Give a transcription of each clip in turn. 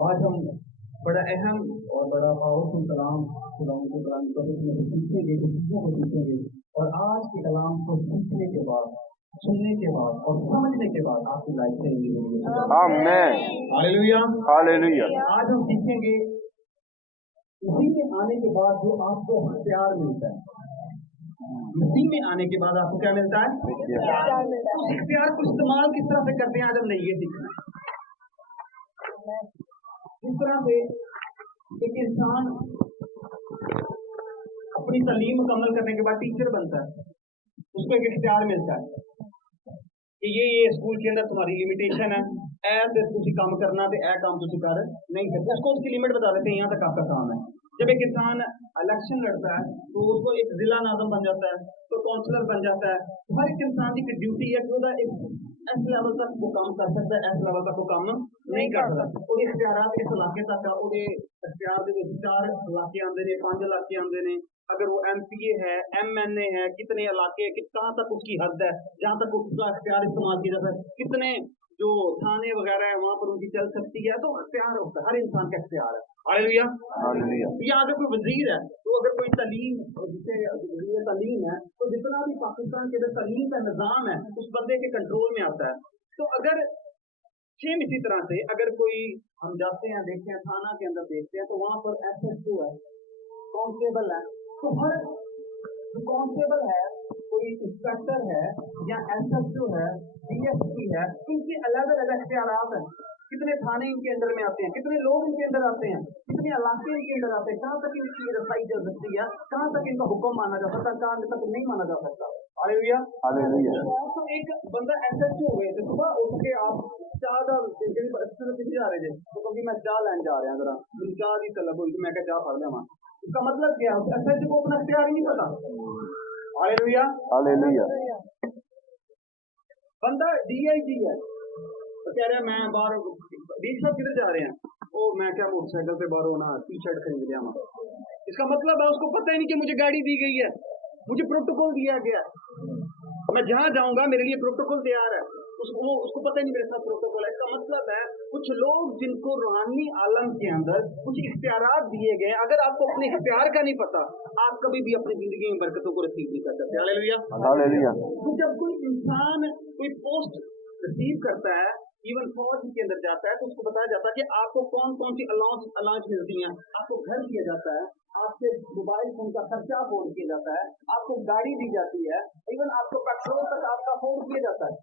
آج ہم بڑا اہم اور بڑا پاورفل کلام خداوند کے کلام کو سیکھیں گے، کو سیکھیں گے، اور آج کے کلام کو سیکھنے کے بعد، سننے کے بعد اور سمجھنے کے بعد آپ کی لائف چینج ہوگی۔ آمین، ہاللیلویا، ہاللیلویا۔ آج ہم سیکھیں گے اسی میں آنے کے بعد جو آپ کو اختیار ملتا ہے۔ اسی میں آنے کے بعد آپ کو کیا ملتا ہے؟ اس اختیار کو استعمال کس طرح سے کرتے ہیں، آج ہم نے یہ سیکھنا ہے۔ جس طرح سے ایک انسان اپنی تعلیم مکمل کرنے کے بعد ٹیچر بنتا ہے، اس کو ایک اختیار ملتا ہے کہ یہ اسکول کے اندر تمہاری لمیٹیشن ہے، ایسے تھی کام کرنا تو اے کام تھی کر نہیں کرتے، اس کو اس کی لمٹ بتا دیتے ہیں، یہاں تک آپ کا کام ہے۔ جب ایک انسان الیکشن لڑتا ہے تو اس کو ایک ضلع ناظم بن جاتا ہے، تو کونسلر بن جاتا ہے۔ ہر ایک انسان کی ڈیوٹی ہے کہ ایک ایس لیول تک وہ کام کر سکتا ہے، ایس لیول تک وہ کام نہیں کر سکتا۔ وہ اختیارات اس علاقے تک ہے، وہ اختیار کے 4 علاقے آتے ہیں، 5 علاقے آتے ہیں۔ اگر وہ ایم پی اے ہے، ایم این اے ہے، کتنے علاقے، کہاں تک اس کی حد ہے جہاں تک اس کا اختیار استعمال کیا جاتا ہے، کتنے جو تھانے وغیرہ ہیں وہاں پر ان کی چل سکتی ہے، تو اختیار ہوتا ہے، ہر انسان کا اختیار ہے۔ ہاللیلویا، ہاللیلویا۔ یا اگر کوئی وزیر ہے تو اگر کوئی تعلیم، جسے وزیر تعلیم ہے، تو جتنا بھی پاکستان کے اندر تعلیم کا نظام ہے اس بندے کے کنٹرول میں آتا ہے۔ تو اگر سیم اسی طرح سے اگر کوئی ہم جاتے ہیں دیکھتے ہیں تھانہ کے اندر دیکھتے ہیں تو وہاں پر ایس ایچ او ہے، کانسٹیبل ہے، تو ہر جو کانسٹیبل ہے، کوئی انسپیکٹر ہے یا ایس ایچ او ہے، ڈی ایس پی ہے، ان کے الگ الگ اختیارات ہیں۔ کتنے تھانے ان کے اندر میں آتے ہیں، کتنے لوگ ان کے اندر آتے ہیں، کتنے علاقے ان کے اندر آتے ہیں، کہاں تک ان کی رسائی چل سکتی ہے، کہاں تک ان کا حکم مانا جا سکتا ہے، کہاں تک نہیں مانا جا سکتا۔ ہاللیلویا، ہاللیلویا۔ تو ایک بندہ ایس ایچ او ہوئے تو صبح اٹھ کے آپ چاہ پیچھے جا رہے تھے تو کبھی میں چاہ لین جا رہا ہوں، ذرا مجھے چاہ کی طلب ہوئی، میں کیا چاہ پڑ لیا۔ اس کا مطلب کیا ہے؟ ایس ایچ او کو اپنا اختیار ہی نہیں پتا۔ ہاللیلویا، ہاللیلویا۔ بندہ ڈی آئی جی ہے، تو کہہ رہے ہیں میں باہر ڈی صاحب کدھر جا رہے ہیں، وہ میں کیا موٹر سائیکل پہ باہر ہونا ٹی شرٹ خرید لیا ہوں۔ اس کا مطلب ہے اس کو پتہ ہی نہیں کہ مجھے گاڑی دی گئی ہے، مجھے پروٹوکول دیا گیا ہے، میں جہاں جاؤں گا میرے لیے پروٹوکول تیار ہے، اس کو پتہ ہی نہیں میرے ساتھ پروٹوکول ہے۔ اس کا مطلب ہے کچھ لوگ جن کو روحانی عالم کے اندر کچھ اختیارات دیے گئے، اگر آپ کو اپنے اختیار کا نہیں پتا آپ کبھی بھی اپنی زندگی میں برکتوں کو رسیو نہیں کر سکتے۔ ہاللیلویا، ہاللیلویا۔ تو جب کوئی انسان کوئی پوسٹ رسیو کرتا ہے، ایون فوج کے اندر جاتا ہے، تو اس کو بتایا جاتا ہے کہ آپ کو کون کون سی الاؤنس ملتی ہیں، آپ کو گھر دیا جاتا ہے، آپ سے موبائل فون کا خرچہ افورڈ کیا جاتا ہے، آپ کو گاڑی دی جاتی ہے، ایون آپ کو پیٹرول تک آپ کا افورڈ کیا جاتا ہے۔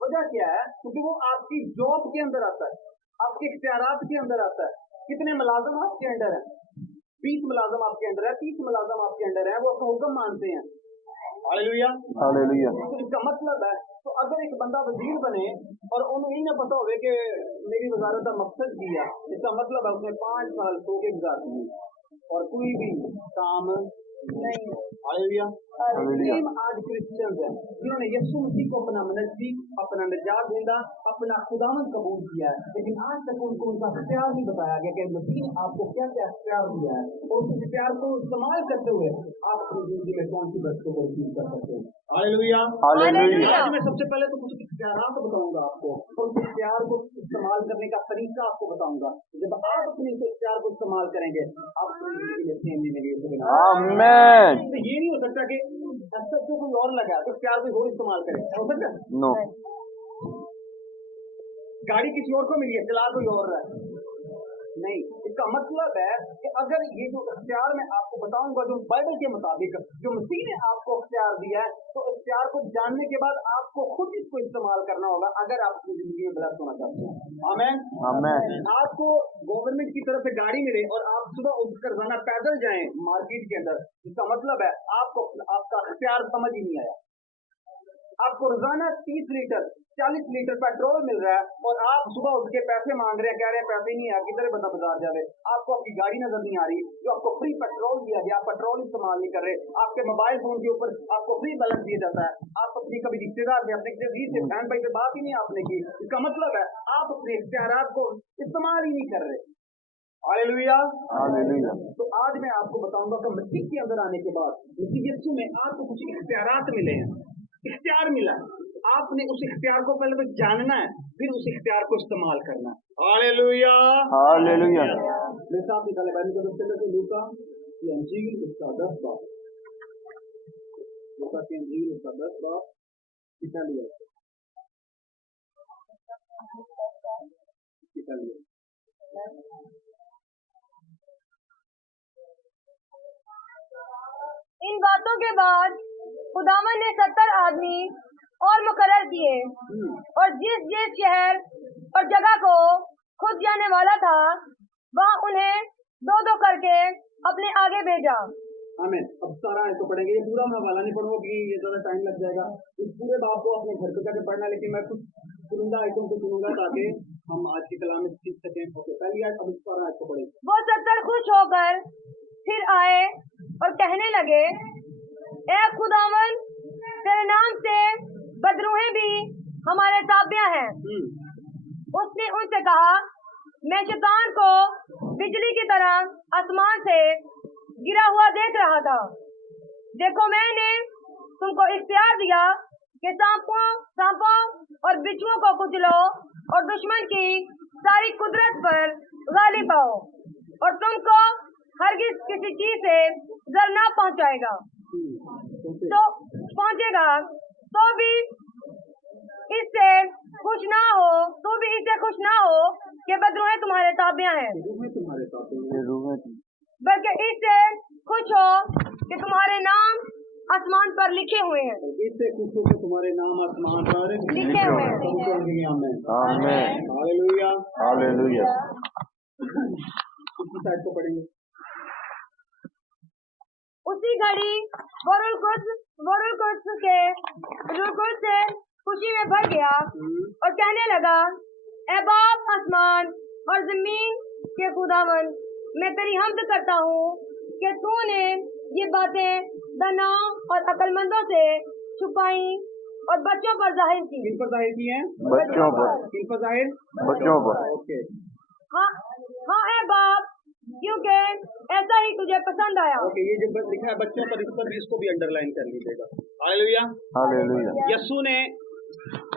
وجہ کیا ہے؟ کیونکہ وہ آپ کی جاب کے اندر آتا ہے، آپ کے اختیارات کے اندر آتا ہے۔ کتنے ملازم آپ کے انڈر ہیں؟ 20 ملازم آپ کے انڈر ہے، 30 ملازم آپ کے انڈر ہیں، وہ اپنا حکم مانتے ہیں۔ ہاللیلویا، ہاللیلویا۔ تو اس کا مطلب ہے تو اگر ایک بندہ وزیر بنے اور انہیں یہ نہ پتا ہوئے کہ میری وزارت کا مقصد کیا، اس کا مطلب ہے اس نے 5 سال سو کے گزار دیے اور کوئی بھی کام نہیں۔ ہاللیلویا۔ آج کرسچنز ہیں جنہوں نے یسوع مسیح کو اپنا نزدیک، اپنا نجات دہندہ، اپنا خداوند قبول کیا ہے، لیکن آج تک ان کو ان کا اختیار نہیں بتایا گیا کہ مسیح نے آپ کو کیا کیا اختیار دیا ہے، اور اس اختیار کو استعمال کرتے ہوئے آپ اپنی زندگی میں کون سی برکتوں کو رسیو کر سکتے ہیں۔ ہاللیلویا، ہاللیلویا۔ آج میں سب سے پہلے تو کچھ اختیارات بتاؤں گا آپ کو، اور اس اختیار کو استعمال کرنے کا طریقہ آپ کو بتاؤں گا۔ جب آپ اپنے اس اختیار کو استعمال کریں گے آپ کو آمین۔ یہ نہیں ہو سکتا کہ ایسا کوئی اور لگا تو اختیار کوئی اور استعمال کرے، ہو سکتا ہے؟ نو۔ گاڑی کسی اور کو ملی ہے، چلا کوئی اور رہا ہے، نہیں۔ اس کا مطلب ہے کہ اگر یہ جو اختیار میں آپ کو بتاؤں گا جو بائبل کے مطابق جو مسیح نے آپ کو اختیار دیا ہے، تو اختیار کو جاننے کے بعد آپ کو خود اس کو استعمال کرنا ہوگا اگر آپ اپنی زندگی میں بلند ہونا چاہتے ہیں۔ آمین، آمین۔ آپ کو گورنمنٹ کی طرف سے گاڑی ملے اور آپ صبح اٹھ کر روزانہ پیدل جائیں مارکیٹ کے اندر، اس کا مطلب ہے آپ کو آپ کا اختیار سمجھ ہی نہیں آیا۔ آپ کو روزانہ 30 لیٹر 40 لیٹر پیٹرول مل رہا ہے اور آپ صبح اٹھ کے پیسے مانگ رہے ہیں، کہہ رہے ہیں پیسے نہیں ہے، کدھر بندہ بازار جا رہے، آپ کو آپ کی گاڑی نظر نہیں آ رہی جو آپ کو فری پیٹرول دیا گیا، آپ پیٹرول استعمال نہیں کر رہے، آپ کے موبائل فون کے اوپر آپ کو فری بیلنس دیا جاتا ہے، آپ اپنی کبھی رشتے دار سے اپنے کسی سے بہن بھائی سے بات ہی نہیں آپ نے کی۔ اس کا مطلب ہے آپ اپنے اختیارات کو استعمال ہی نہیں کر رہے۔ ہاللیلویا، ہاللیلویا۔ تو آج میں آپ کو بتاؤں گا کہ مسیح کے اندر آنے کے بعد مسیح یسوع میں آپ کو کچھ اختیارات ملے ہیں، اختیار ملا ہے۔ आपने उस इख्तियार को पहले तो जानना है, फिर उस इख्तियार को इस्तेमाल करना है। हालेलुया। हालेलुया। मेरे साथ निकाले बाइबल के दफ्तर में लूका की अंजील उसका 10 बाब, लूका की अंजील उसका 10 बाब कितना लिया इन बातों के बाद खुदावन ने 70 आदमी और मुकर्रर किए और जिस जिस शहर और जगह को खुद जाने वाला था वहाँ उन्हें दो दो करके अपने आगे भेजा। आमीन। अब सारा आयत को पढ़ेंगे, ये पूरा मैं हवाला नहीं पढ़ूंगा कि ये ज़्यादा टाइम लग जाएगा। इस पूरे बाब को अपने घर पे जाकर पढ़ना, लेकिन मैं कुछ चुनिंदा आयतों को चुनूंगा ताकि हम आज की कलाम में सीख सकें। ओके, पहली आयत, अब इस सारा आयत को पढ़ेंगे। वो 70 खुश होकर फिर आए और कहने लगे, ए खुदावन, तेरे नाम से बदरूहें भी हमारे ताबिया हैं। उसने उनसे कहा, मैं शैतान को बिजली की तरह आसमान से गिरा हुआ देख रहा था। देखो, मैंने तुमको इख्तियार दिया कि सांपों और बिच्छुओं को कुचलो और दुश्मन की सारी कुदरत पर गालिब पाओ, और तुमको हरगिज किसी चीज से जर ना पहुंचाएगा तो पहुंचेगा तो भी इससे खुश ना हो कि बदरूहें तुम्हारे ताबिया हैं, बल्कि इससे खुश हो कि तुम्हारे नाम आसमान पर लिखे हुए हैं। इससे खुश हो कि तुम्हारे नाम आसमान पर लिखे हुए हैं। आमीन। आमीन। हालेलुया। हालेलुया। उसी साइड को पढ़ेंगे। उसी घड़ी वरुल कुद्स से खुशी में भर गया और कहने लगा, ए बाप आसमान और जमीन के खुदावन, मैं तेरी हम्द करता हूँ कि तूने ये बातें दानियों और अक्लमंदों से छुपाई और बच्चों पर जाहिर की। किन पर जाहिर की हैं? बच्चों पर। किन पर जाहिर? बच्चों पर। ओके। हाँ ए बाप, क्योंकि ऐसा ही तुझे पसंद आया। ओके, ये जो लिखा है बच्चों पर, इस पर भी इसको भी अंडरलाइन कर लीजिएगा। हालेलुया। हालेलुया। यीशु ने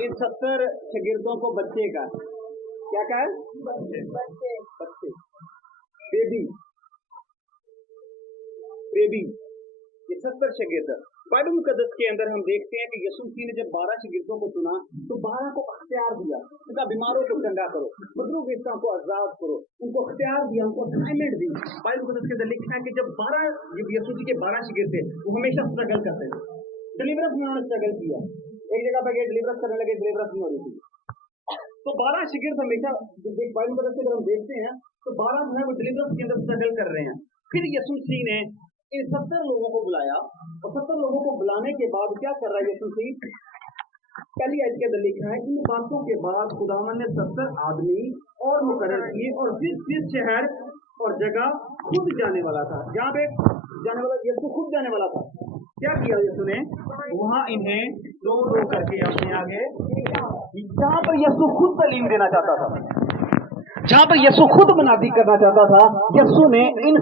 इन 70 शागिर्दों को बच्चे का क्या कहा है? बच्चे, बेबी, ये 70 शागिर्द। बाइबल मुकद्दस के अंदर हम देखते हैं कि यीशु मसीह ने जब 12 शागिर्दों को चुना तो 12 को अख्तियार दिया, उनका बीमारों को चंगा करो, बदरू बेस्तां को आजाद करो, उनको अख्तियार दिया, उनको असाइनमेंट दी। बाइबल मुकद्दस के अंदर लिखा है कि जब यीशु जी के 12 शागिर्द थे, वो हमेशा स्ट्रगल करते थे, डिलीवरेंस में उन्होंने स्ट्रगल किया। एक जगह पर गए, डिलीवरेंस करने लगे, डिलीवरेंस नहीं हो रही थी। तो 12 शागिर्द हमेशा बाइबल मुकद्दस के अंदर हम देखते हैं तो 12 जो है वो डिलीवरेंस के अंदर स्ट्रगल कर रहे हैं। फिर यीशु मसीह ने इन 70 लोगों को बुलाया और 70 लोगों को बुलाने के बाद क्या कर रहा है यीशु मसीह? पहली आयत के अंदर लिखा है, इन बातों के बाद खुदावन ने 70 आदमी और मुकर्रर किए और जिस शहर और जगह खुद जाने वाला था, जहाँ पे जाने वाला यीशु खुद जाने वाला था, क्या किया यीशु ने? वहाँ इन्हें दो दो करके अपने आगे, जहाँ पर यीशु खुद तालीम देना चाहता था, जहाँ पर यीशु खुद मुनादी करना चाहता था, यीशु ने इन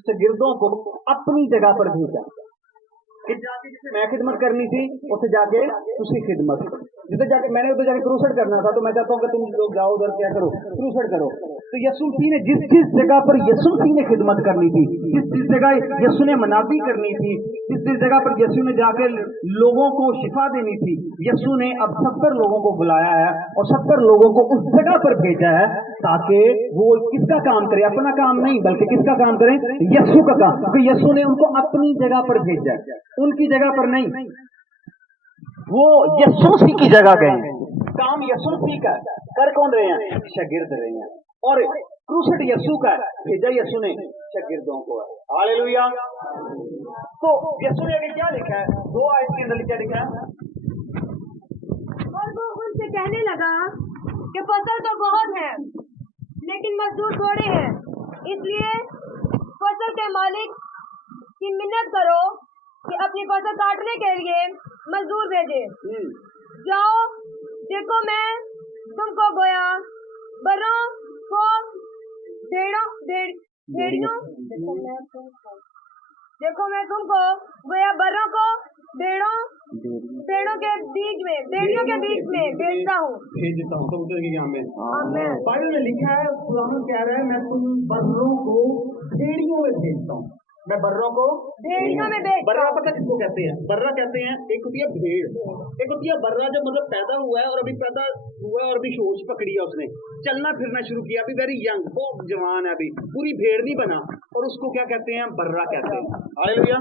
शागिर्दों को अपनी जगह पर भेजा। जाके जिसे मैं खिदमत करनी थी, उसे जाके उसकी खिदमत, जिसे जाके मैंने उधर जाके क्रूसेड करना था, तो मैं चाहता हूँ कि तुम लोग जाओ उधर, क्या करो, क्रूसेड करो। तो यीशु मसीह ने जिस जगह पर यीशु मसीह ने खिदमत करनी थी, जिस जगह यीशु ने मनादी करनी थी, जिस जगह पर यीशु ने जाके लोगों को शिफा देनी थी, यीशु ने अब 70 लोगों को बुलाया है और 70 लोगों को उस जगह पर भेजा है ताकि वो किसका काम करे? अपना काम नहीं, बल्कि किसका काम करें? यीशु का काम। क्योंकि यीशु ने उनको अपनी जगह पर भेजा है, उनकी जगह पर नहीं। वो यीशु मसीह की जगह गए, काम यीशु मसीह का कर कौन रहे हैं? शागिर्द रहे हैं। और क्रूसेड यीशु का, भेजा यीशु ने शागिर्दों को। हालेलुया। तो यीशु ने अभी क्या लिखा है? 2 आयत के अंदर क्या लिखा है? और वो उनसे कहने लगा कि फसल तो बहुत है लेकिन मजदूर थोड़े हैं, इसलिए फसल के मालिक की मिन्नत करो कि अपनी फसल काटने के लिए मजदूर भेजे। जाओ, देखो मैं तुमको गोया बरों को देखो मैं तुमको गोया बरों को भेड़ों भेड़ों के बीच में भेड़ियों के बीच में भेजता हूँ। भेज देता हूँ कबूतर के यहाँ में। आमीन। बाइबल में लिखा है, खुदावंद कह रहा है मैं तुम बर्रों को भेड़ियों में भेजता हूँ। मैं बर्रों को भेड़ियों में भेजता बर्रा हूँ। पता किसको कहते हैं? बर्रा कहते हैं, एक होती है भेड़, एक होती है बर्रा जब मतलब पैदा हुआ है और अभी पैदा हुआ और अभी होश पकड़ी है, उसने चलना फिरना शुरू किया, अभी वेरी यंग, बहुत जवान है, अभी पूरी भेड़ नहीं बना, और उसको क्या कहते हैं? बर्रा कहते हैं। हालेलुया।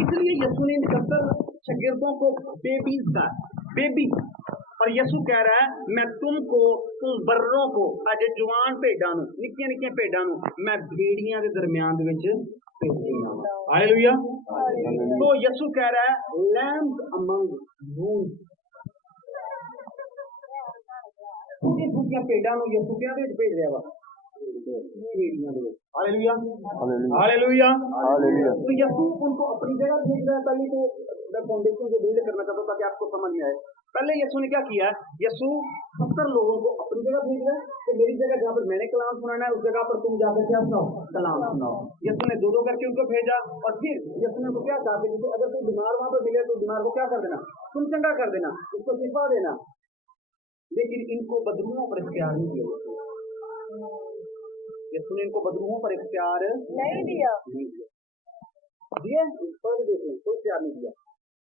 इसलिए यीशु ने 71 शागिर्दों को बेबीज का बेबी, और यीशु कह रहा है मैं तुमको, तुम बर्रों को, अजे जवान भेडां नूं, निक्कियां निक्कियां भेडां नूं मैं भेड़ियां दे दरमियान दे विच भेजना। हालेलुया। तो यीशु कह रहा है लैम्स अमंग वूल्व्स, छोटी भेडां नूं यीशु क्या दे भेज रहा वा? भेड़ियां दे विच। हालेलुया। हालेलुया। हालेलुया। तो यीशु उनको अपनी जगह भेज रहा है। पहले तो मैं फाउंडेशन को बिल्ड करना चाहता हूं ताकि आपको समझ में आए। पहले यीशु ने क्या किया? यीशु 70 लोगों को अपनी जगह भेज रहा है कि मेरी जगह जहाँ पर मैंने कलाम सुनाना है उस जगह पर तुम जाकर क्या सुनाओ? कलाम सुनाओ। यीशु ने 2-2 करके उनको भेजा, और फिर यीशु ने उनको क्या कहा कि अगर कोई बीमार वहां पर मिले तो बीमार को क्या कर देना? तुम चंगा कर देना, उसको शिफा देना। लेकिन इनको बदरूहों पर इख्तियार नहीं दिया। यीशु ने इनको बदरूहों पर इख्तियार नहीं दिया। दिया, कोई इख्तियार नहीं दिया।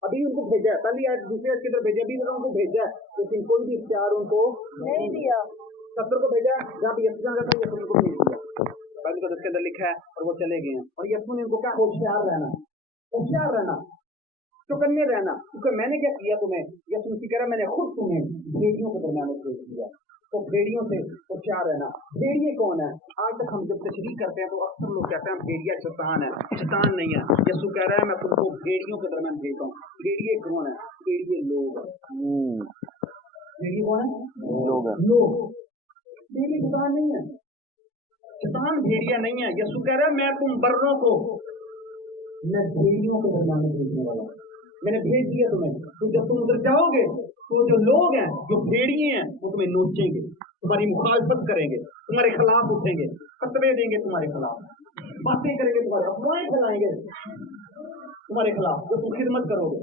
अभी उनको भेजा है, पहली आयत दूसरी आयत की तरफ भेजा, अभी उनको भेजा है, लेकिन कोई भी इख्तियार उनको नहीं दिया। 70 को भेजा, जहाँ पे यीशु जाना था यीशु उनको भेज दिया। बाइबल का के अंदर लिखा है, और वो चले गए हैं। और यीशु ने उनको क्या? होशियार रहना, होशियार रहना, चौकन्ने रहना, क्योंकि मैंने क्या किया तुम्हें? यीशु मसीह कह रहा मैंने खुद तुम्हें भेड़ियों के दरमियान में भेज दिया। तो भेड़ियों से होशियार रहना। भेड़िए कौन है? आज तक हम जब तशरीह करते हैं तो अक्सर लोग कहते हैं भेड़िया शैतान है। शैतान नहीं है। यीशु कह रहा है मैं तुमको भेड़ियों के दरमियान भेजता हूँ। भेड़िए कौन है? भेड़िए लोग हैं। भेड़िए कौन है? लोग हैं। लोग। भेड़िए शैतान नहीं है, शैतान भेड़िया नहीं है। यीशु कह रहा है मैं तुम बर्रों को मैं भेड़ियों के दरमियान में भेजने वाला हूँ। मैंने भेज दिया तुम्हें। तो जब तुम उधर जाओगे तो जो लोग हैं, जो भेड़िए हैं, वो तुम्हें नोचेंगे, तुम्हारी मुखालफत करेंगे, तुम्हारे खिलाफ उठेंगे, फतवे देंगे तुम्हारे खिलाफ, बातें करेंगे तुम्हारे, अफवाहें फैलाएंगे तुम्हारे खिलाफ। जो तुम खिदमत करोगे,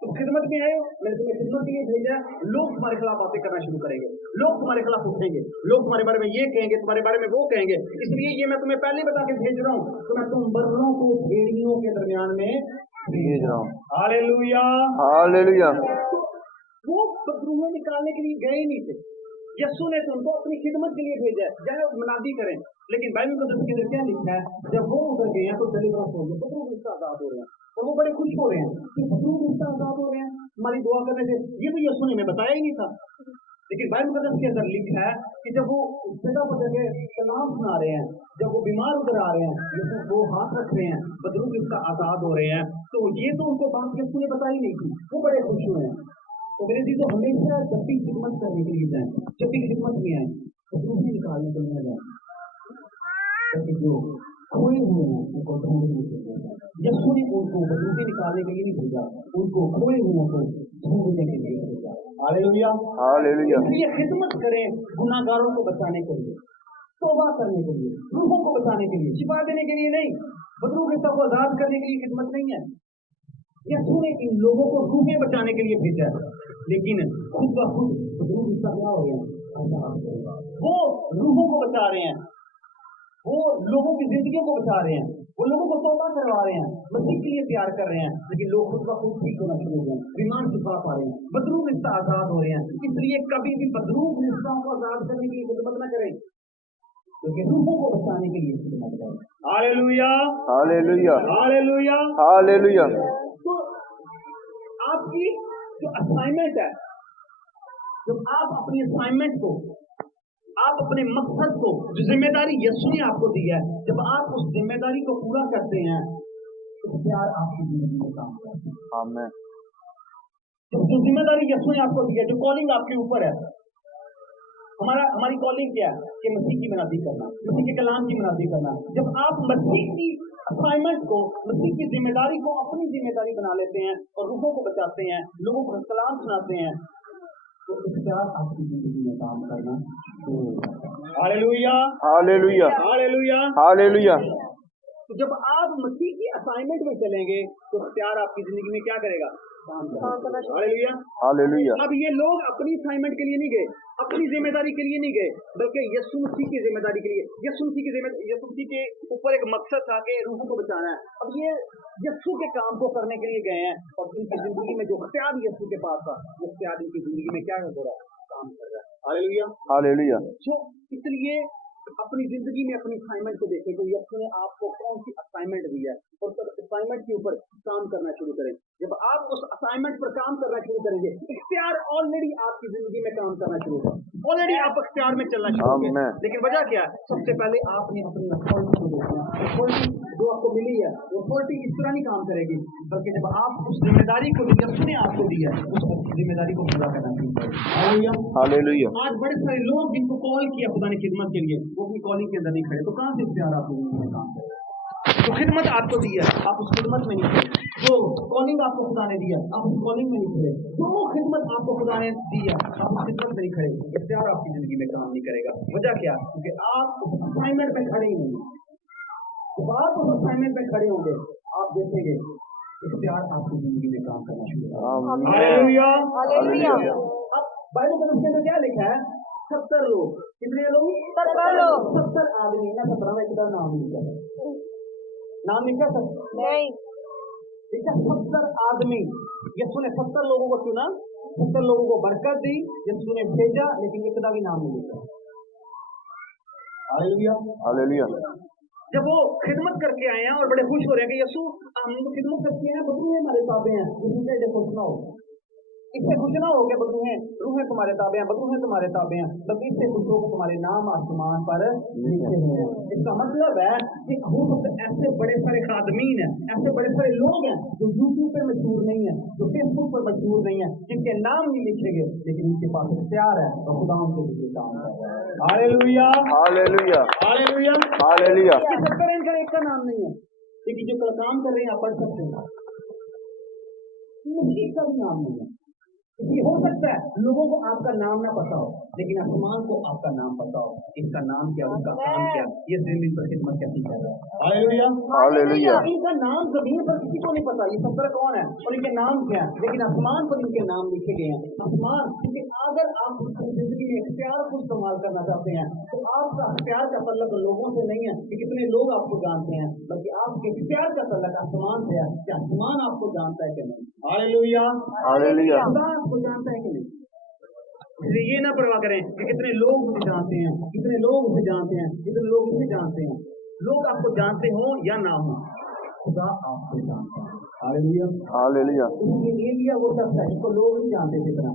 तुम खिदमत में आए हो, मैंने तुम्हें खिदमत के लिए भेजा, लोग तुम्हारे खिलाफ बातें करना शुरू करेंगे, लोग तुम्हारे खिलाफ उठेंगे, लोग तुम्हारे बारे में ये कहेंगे, तुम्हारे बारे में वो कहेंगे। इसलिए ये मैं तुम्हें पहले बता के भेज रहा हूँ तो मैं तुम बर्रों को भेड़ियों के दरमियान में भेज रहा हूँ। हालेलुया। हालेलुया। वो बदरूहें निकालने के लिए गए नहीं थे। यीशु ने तो उनको अपनी खिदमत के लिए भेजा है, चाहे वो मुनादी करें। लेकिन बाइबल में के अंदर क्या लिखा है? जब वो उधर गए हैं तो डिलीवरेंस हो गई, बदरूह रिश्ता आजाद हो रहे हैं, और वो बड़े खुश हो रहे हैं कि बदरूह रिश्ता आजाद हो रहे हैं हमारी दुआ करने से। ये तो यीशु ने हमें बताया ही नहीं था। लेकिन बाइबल के अंदर लिखा है कि जब वो उस जगह पर जगह कलाम सुना रहे हैं, जब वो बीमार उधर आ रहे हैं, यीशु वो हाथ रख रहे हैं, बदरूह रिश्ता आजाद हो रहे हैं, तो ये तो उनको बात यीशु ने बताई नहीं थी। वो बड़े खुश हुए हैं। तो मेरे जी तो हमेशा जब भी खिदमत करने के लिए जाए, जब भी खिदमत में आए, तो रूह निकालने के लिए जाए, ताकि जो खोए हुए हैं उनको ढूंढने के लिए जाए। यीशु ने उनको रूह निकालने के लिए नहीं भेजा, उनको खोए हुए को ढूंढने के लिए भेजा। हालेलुया। हालेलुया। इसलिए खिदमत करें गुनाहगारों को बचाने के लिए, तौबा करने के लिए, रूहों को बचाने के लिए, शिफा देने के लिए नहीं, बदरूह के सब को आजाद करने के लिए खिदमत नहीं है। यीशु ने इन लोगों को रूहें बचाने के लिए भेजा है, लेकिन खुद ब खुद बदरूह रिश्ता क्या हो रहे हैं? वो रूहों को बचा रहे हैं, वो लोगों की जिंदगियों को बचा रहे हैं, वो लोगों को तौबा करवा रहे हैं, मसीह के लिए प्यार कर रहे हैं। लेकिन लोग खुद ब खुद ठीक होना शुरू हो गए, बीमार शिफा पा रहे हैं, बदरूह रिश्ता आजाद हो रहे हैं। इसलिए कभी भी बदरूह रिश्तों को आजाद करने के लिए खिदमत न करें, क्योंकि रूहों को बचाने के लिए खिदमत करें। हालेलुया। हालेलुया। हालेलुया। हालेलुया। तो आपकी जो असाइनमेंट है, जब आप अपनी असाइनमेंट को, आप अपने मकसद को, जो जिम्मेदारी यीशु ने आपको दी है, जब आप उस जिम्मेदारी को पूरा करते हैं तो प्यार आपकी जिंदगी में काम करता है। आमीन। जो जिम्मेदारी यीशु ने आपको दी है, जो कॉलिंग आपके ऊपर है, हमारी कॉलिंग क्या है? कि मसीह की मनादी करना, मसीह के कलाम की मनादी करना। जब आप मसीह की असाइनमेंट को, मसीह की जिम्मेदारी को अपनी जिम्मेदारी बना लेते हैं और रूहों को बचाते हैं, लोगों को कलाम सुनाते हैं, तो प्यार आपकी जिंदगी में काम करना। हालेलुया। हालेलुया। हालेलुया। हालेलुया। तो जब आप मसीह की असाइनमेंट में चलेंगे तो इख्तियार आपकी जिंदगी में क्या करेगा? काम करेगा। हालेलुया। हालेलुया। अब ये लोग अपनी असाइनमेंट के लिए नहीं गए, अपनी जिम्मेदारी के लिए नहीं गए, बल्कि यीशु मसीह की जिम्मेदारी के लिए। यीशु मसीह के ऊपर एक मकसद था कि रूहों को बचाना है। अब ये यीशु के काम को करने के लिए गए हैं और इनकी जिंदगी में जो इख्तियार यीशु के पास था, वो इख्तियार इनकी जिंदगी में क्या हो रहा है? काम कर रहा है। हालेलुया। हालेलुया। सो इसलिए अपनी जिंदगी में अपनी असाइनमेंट को देखें कि यीशु ने आपको कौन सी असाइनमेंट दी है और उस असाइनमेंट के ऊपर काम करना शुरू करें। जब आप उस असाइनमेंट पर काम करना शुरू करेंगे, इख्तियार ऑलरेडी आपकी जिंदगी में काम करना शुरू होगा, ऑलरेडी आप इख्तियार में चलना शुरू होंगे। आमीन। लेकिन वजह क्या है? सबसे पहले आपने अपनी अथॉरिटी को देखना। अथॉरिटी जो आपको मिली है, वो अथॉरिटी इस तरह नहीं काम करेगी, बल्कि जब आप उस जिम्मेदारी को जो यीशु ने आपको दी है, उस जिम्मेदारी को पूरा करना शुरू करें। हालेलुया। हालेलुया। आज बड़े सारे लोग जिनको कॉल किया खुदा ने खिदमत के लिए, वो अपनी कॉलिंग के अंदर नहीं खड़े, तो कहाँ से इख्तियार आपको जिंदगी में काम करें? जो खिदमत आपको दी है, आप उस खिदमत में नहीं खड़े। जो कॉलिंग आपको खुदा ने दिया, आप उस कॉलिंग में नहीं खड़े। जो खिदमत आपको खुदा ने दी है, आप उस खिदमत में नहीं खड़े। इख्तियार आपकी जिंदगी में काम नहीं करेगा। वजह क्या? क्योंकि आप उस असाइनमेंट में खड़े ही नहीं। जब आप उस असाइनमेंट में खड़े होंगे, आप देखेंगे इख्तियार आपकी जिंदगी में काम करना शुरू होगा। आमीन। हालेलुया। हालेलुया। अब बाइबल में उसके अंदर क्या लिखा है? 70 लोग। कितने लोग? 70 लोग। 70 आदमी ना, 17 में एक बार नाम लिखा है। नाम लिखा सर? नहीं। ठीक है, 70 आदमी। यीशु ने 70 लोगों को चुना, 70 लोगों को बरकत दी, यीशु ने भेजा, लेकिन एक का भी नाम नहीं लिखा। हालेलुया। हालेलुया। जब वो खिदमत करके आए हैं और बड़े खुश हो रहे हैं कि यीशु हम तो खिदमत करके हैं, बदलू हमारे ताबे हैं, इससे खुश ना हो, इससे खुश ना हो के बदलू हैं, रूह है तुम्हारे ताबे हैं, बदलू है तुम्हारे ताबे हैं, बल्कि इससे खुश हो के तुम्हारे नाम आसमान पर लिखे हुए हैं। इसका मतलब है कि हो सकते ऐसे बड़े सारे खादमीन हैं, ऐसे बड़े सारे लोग हैं जो यूट्यूब पे मशहूर नहीं है, जो फेसबुक पर मशहूर नहीं है, जिनके नाम नहीं लिखे गए, लेकिन उनके पास इख्तियार है और खुदा उनके लिए काम कर रहा है। हालेलुया। हालेलुया। हालेलुया। हालेलुया। ये 70 इनका एक का नाम नहीं है, लेकिन जो काम कर रहे हैं आप पढ़ सकते हैं, किसी का भी नाम नहीं है। ये हो सकता है लोगों को आपका नाम ना पता हो, लेकिन आसमान को आपका नाम पता हो, इसका नाम क्या, उसका काम क्या, ये जमीन पर खिदमत कैसी कर रहा है। हालेलुया। हालेलुया। इनका नाम जमीन पर किसी को नहीं पता, ये 70 कौन है और इनके नाम क्या है, लेकिन आसमान पर इनके नाम लिखे गए हैं। आसमान, क्योंकि अगर आप जिंदगी में इख्तियार को इस्तेमाल करना चाहते हैं, तो आपका इख्तियार का तल्लक लोगों से नहीं है कि कितने लोग आपको जानते हैं, बल्कि आपके इख्तियार का तल्लक आसमान से है कि आसमान आपको जानता है कि नहीं। हालेलुया। हालेलुया। खुदा आपको जानता है कि नहीं। इसलिए ये ना परवाह करें कि कितने लोग मुझे जानते हैं, कितने लोग उसे जानते हैं, कितने लोग उसे जानते हैं। लोग आपको जानते हो या ना हो, खुदा आपको जानता है। हालेलुया। हालेलुया। इसलिए एलिया वो शख्स है जिसको लोग नहीं जानते थे, इतना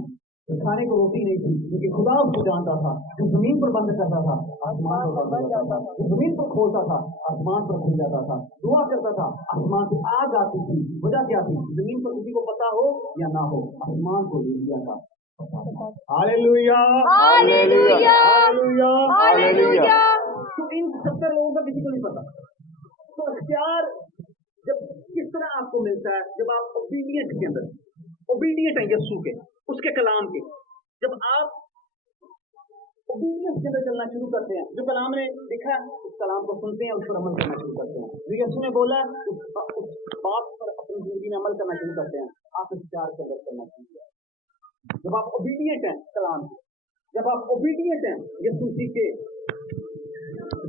तो खाने को रोटी नहीं थी, क्योंकि खुदा उसको जानता था। जो जमीन पर बंद करता था, आसमान पर बंद जाता था, जो जमीन पर खोलता था, आसमान पर खुल जाता था, दुआ करता था, आसमान से आग आती थी। वजह क्या थी? जमीन पर किसी को पता हो या ना हो, आसमान को एलिया का। हालेलुया। हालेलुया। हालेलुया। हालेलुया। तो इन 70 लोगों का किसी को नहीं पता। तो इख्तियार जब किस तरह आपको मिलता है? जब आप ओबीडियंट के अंदर, ओबीडियंट है यीशु के, उसके कलाम के, जब आप ओबीडियंस के अंदर चलना शुरू करते हैं, जो कलाम ने लिखा है उस कलाम को सुनते हैं, उस पर अमल करना शुरू करते हैं। जो यीशु ने बोला उस बात पर अपनी जिंदगी में अमल करना शुरू करते हैं। आप इख्तियार के अंदर चलना शुरू करते हैं जब आप ओबीडियंट हैं कलाम के, जब आप ओबीडियंट हैं यीशु के,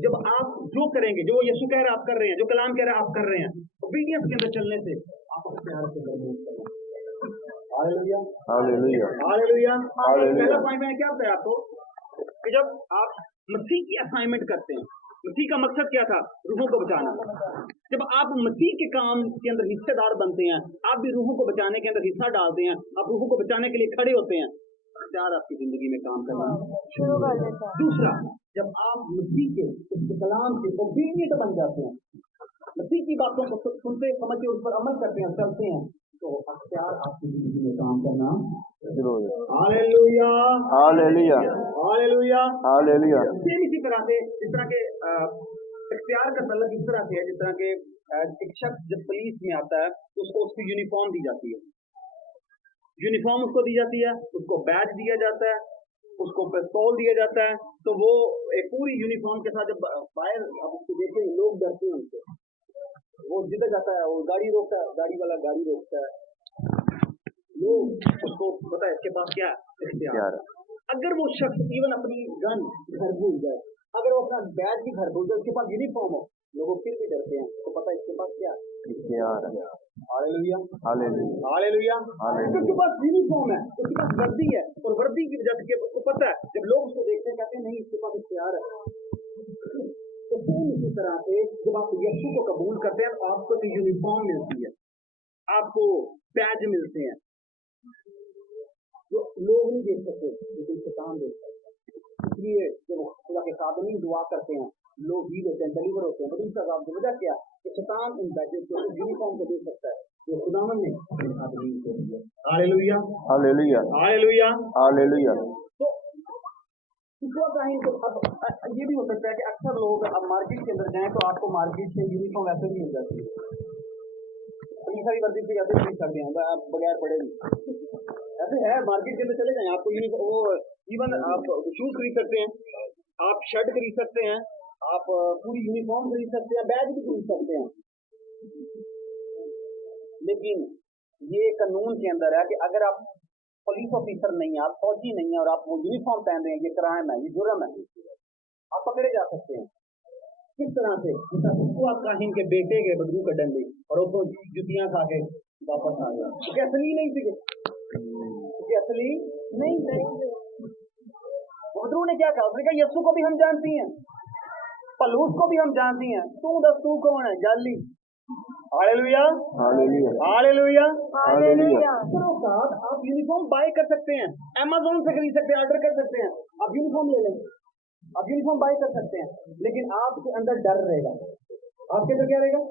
जब आप जो करेंगे, जो यीशु कह रहा है आप कर रहे हैं, जो कलाम कह रहा है आप कर रहे हैं, ओबीडियंस के अंदर चलने से आप इख्तियार के अंदर मूव करेंगे। हालेलुया। हालेलुया। हालेलुया। हालेलुया। पहला पॉइंट मैंने क्या बताया आपको कि जब आप मसीह की असाइनमेंट करते हैं, मसीह का मकसद क्या था? रूहों को बचाना। जब आप मसीह के काम के अंदर हिस्सेदार बनते हैं, आप भी रूहों को बचाने के अंदर हिस्सा डालते हैं, आप रूहों को बचाने के लिए खड़े होते हैं, इख्तियार आपकी जिंदगी में काम करना शुरू कर देता है। दूसरा, जब आप मसीह के इस कलाम के ओबीडिएंट बन जाते हैं, मसीह की बातों को सुनते समझते उस पर अमल करते हैं, चलते हैं, तो इख्तियार आपकी जिंदगी में काम करना शुरू हो जाता है। Hallelujah. Hallelujah. Hallelujah. Hallelujah. Same इसी तरह से जिस तरह के इख्तियार का तल्लुक इस तरह से है, जिस तरह के एक शख्स जब पुलिस में आता है तो उसको उसकी यूनिफॉर्म दी जाती है, यूनिफॉर्म उसको दी जाती है, उसको बैज दिया जाता है, उसको पिस्तौल दिया जाता है, तो वो एक पूरी यूनिफॉर्म के साथ जब बाहर आप उसको देखें, लोग डरते हैं उनसे, वो जिधर जाता है वो गाड़ी रोकता है, गाड़ी वाला गाड़ी रोकता है, लोग उसको पता है इसके पास क्या इख्तियार है। अगर वो शख्स इवन अपनी गन घर भूल जाए, अगर वो अपना बैग भी घर भूल जाए, उसके पास यूनिफॉर्म हो, लोग फिर भी डरते हैं, तो पता है इसके पास क्या इख्तियार है। Hallelujah hallelujah. हालेलुया। हालेलुया। उसके पास यूनिफॉर्म है, उसके पास वर्दी है, और वर्दी की वजह से उसको पता है, जब लोग उसको देखते हैं कहते हैं नहीं इसके पास इख्तियार है। तो सेम इसी तरह से जब आप यीशु को कबूल करते हैं, आपको तो यूनिफॉर्म मिलती है, आपको बैज मिलते हैं, जो लोग नहीं देख सकते लेकिन शैतान देख सकते हैं। इसलिए जब खुदा के सामने दुआ करते हैं, लोग हील होते हैं, डिलीवर होते हैं, बड़ी सजाब की वजह क्या कि शैतान उन बैजेस को यूनिफॉर्म को दे सकता है जो खुदावन ने अपने आदमी को दिया। Hallelujah hallelujah. हालेलुया। हालेलुया। तो अब ये भी हो सकता है कि अक्सर लोग अब मार्केट के अंदर जाएं तो आपको मार्केट से यूनिफॉर्म वैसे भी मिल जाती है, इतनी सारी वर्दी से वैसे खरीद सकते हैं आप बगैर पड़े भी, ऐसे है मार्केट के अंदर चले जाएं आपको यूनिफॉर्म, वो इवन आप शूज खरीद सकते हैं, आप शर्ट खरीद सकते हैं, आप पूरी यूनिफॉर्म खरीद सकते हैं, बैग भी खरीद सकते हैं। लेकिन ये कानून के अंदर है कि अगर आप पुलिस ऑफिसर नहीं है, आप फौजी नहीं है और आप वो यूनिफॉर्म पहन रहे हैं, ये क्राइम है, ये जुर्म है, आप पकड़े जा सकते हैं। किस तरह से? उसको आप काहिन के बेटे के बदलू का डंडी और उसको जुतियां खा के वापस आ गया, क्योंकि असली नहीं थे, क्योंकि असली नहीं थे। बदलू ने क्या कहा? उसने कहा यीशु को भी हम जानती हैं, पलूस को भी हम जानती हैं, तू दस तू कौन है? जाली। Hallelujah hallelujah. Hallelujah hallelujah. साथ आप यूनिफॉर्म बाय कर सकते हैं, अमेज़न से खरीद सकते हैं, ऑर्डर कर सकते हैं, आप यूनिफॉर्म ले लें, आप यूनिफॉर्म बाय कर सकते हैं, लेकिन आपके अंदर डर रहेगा। आपके अंदर क्या रहेगा?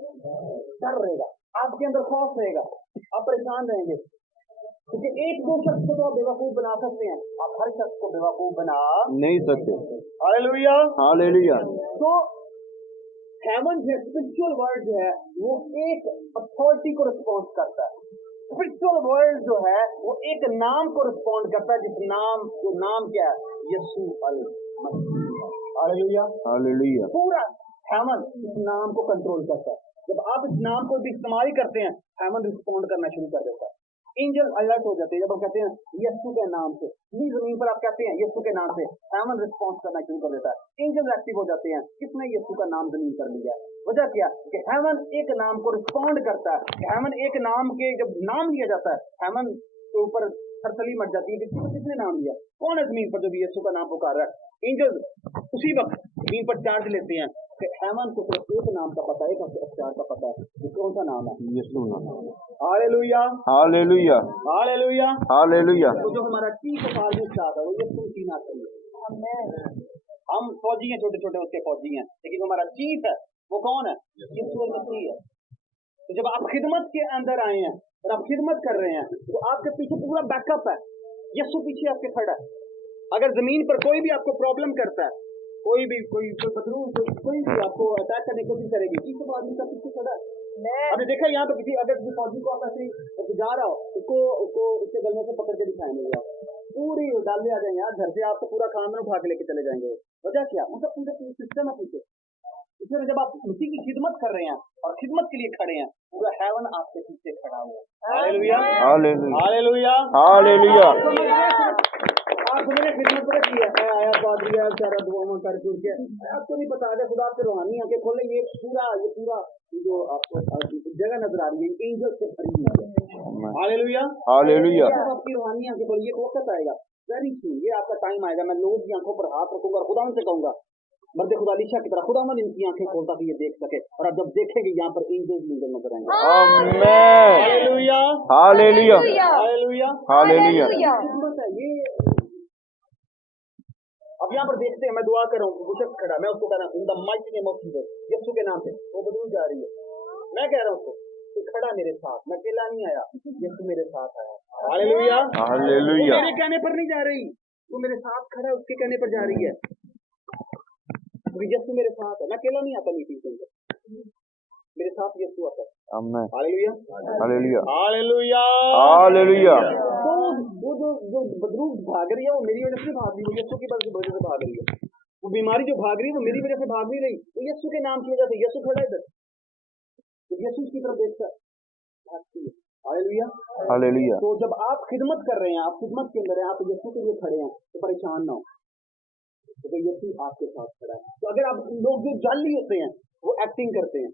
डर रहेगा, आपके अंदर खौफ रहेगा, आप परेशान रहेंगे, क्योंकि एक दो शख्स को तो आप बेवकूफ बना सकते हैं, आप हर शख्स को बेवकूफ बना नहीं सकते। Hallelujah hallelujah. तो हेवन जो स्पिरिचुअल वर्ल्ड जो है वो एक अथॉरिटी को रिस्पॉन्स करता है, स्पिरिचुअल वर्ल्ड जो है वो एक नाम को रिस्पॉन्ड करता है, जिस नाम जो नाम क्या है? यीशु अल मसीह। Hallelujah hallelujah. पूरा हेवन इस नाम को कंट्रोल करता है। जब आप इस नाम को भी इस्तेमाल करते हैं, हेवन रिस्पॉन्ड करना शुरू कर देता है, एंजल अलर्ट हो जाते हैं। जब हम कहते हैं यीशु के नाम से, इस जमीन पर आप कहते हैं यीशु के नाम से, हेवन रिस्पॉन्स करना शुरू कर देता है, एंजल एक्टिव हो जाते हैं, किसने यीशु का नाम जमीन पर लिया। वजह क्या? कि हेवन एक नाम को रिस्पॉन्ड करता है। हेवन एक नाम के जब नाम लिया जाता है, हेवन के ऊपर थरथली मच जाती है कि किसने नाम लिया, कौन है जमीन पर जो भी यीशु का नाम पुकार रहा है। एंजल उसी वक्त जमीन पर चार्ज लेते हैं कि हेवन को सिर्फ एक नाम का पता है, एक अख्तियार का पता है, वो कौन सा नाम है? यीशु नाम। Hallelujah hallelujah hallelujah hallelujah. तो जो हमारा चीफ ऑफ आर्मी स्टाफ है वो यीशु मसीह नाम है। हम फौजी हैं, छोटे छोटे उसके फौजी हैं, लेकिन हमारा चीफ है वो कौन है? यीशु मसीह है। तो जब आप खिदमत के अंदर आए हैं और आप खिदमत कर रहे हैं, तो आपके पीछे पूरा बैकअप है, यीशु पीछे आपके खड़ा है। अगर जमीन पर कोई भी आपको प्रॉब्लम करता है, कोई बदलू कोई भी आपको अटैक करने की कोशिश करेगी, चीफ ऑफ आर्मी का पीछे खड़ा है। आपने देखा यहाँ पर किसी अगर किसी फौजी को आप ऐसे जा रहा हो, उसको उसके गले से पकड़ के दिखाएंगे, आप पूरी डालने आ जाएंगे, घर से आपको पूरा खाना उठा के लेके चले जाएंगे। वजह क्या? उनका पूरा सिस्टम है पीछे। इसलिए जब आप उसी की खिदमत कर रहे हैं और खिदमत के लिए खड़े हैं, पूरा हेवन आपके पीछे खड़ा हुआ है। Hallelujah hallelujah hallelujah. आप मैंने खिदमत पर की है, आया पादरी आया सारा दुआ कर के, आपको नहीं पता, अगर खुदा आपके रूहानी आंखें खोले, ये पूरा जो आपको जगह नजर आ रही है एंजल से भरी हुई है। Hallelujah hallelujah. आपकी रूहानी आंखें खोले, ये वक्त आएगा वेरी सून, ये आपका टाइम आएगा, मैं लोगों की आंखों पर हाथ रखूंगा और खुदा उनसे कहूंगा मर्द खुदा लिशा की तरह खुदा मन इनकी आंखें खोलता कि ये देख सके, और अब जब देखेंगे यहाँ पर एंजल्स नीचे नजर आएंगे। आमीन हालेलुया हालेलुया हालेलुया हालेलुया। खिदमत है ये। अब यहाँ पर देखते हैं, मैं दुआ कर रहा हूँ, वो शख्स खड़ा, मैं उसको कह रहा हूँ in the mighty name of Jesus, Yeshu के नाम से, वो बदल जा रही है। मैं कह रहा हूँ उसको तो खड़ा मेरे साथ, मैं अकेला नहीं आया, यीशु मेरे साथ आया। Hallelujah hallelujah. मेरे कहने पर नहीं जा रही, वो मेरे साथ खड़ा, उसके कहने पर जा रही है, यीशु मेरे साथ है, मैं अकेला नहीं आता मीटिंग के अंदर, मेरे साथ यीशु आता है। आमीन हालेलुया हालेलुया हालेलुया हालेलुया। तो वो जो बदरू भाग रही है, वो मेरी वजह से भाग रही है, वो यीशु की वजह से भाग रही है। वो बीमारी जो भाग रही है वो मेरी वजह से भाग नहीं रही, वो यीशु के नाम की वजह से। यीशु खड़ा है इधर, तो यीशु की तरफ देखकर भागती है। हालेलुया। हालेलुया। तो जब आप खिदमत कर रहे हैं, आप खिदमत के अंदर हैं, आप यीशु के लिए खड़े हैं, तो परेशान ना हो, क्योंकि यीशु आपके साथ खड़ा है। तो अगर आप लोग जो जाली होते हैं वो एक्टिंग करते हैं,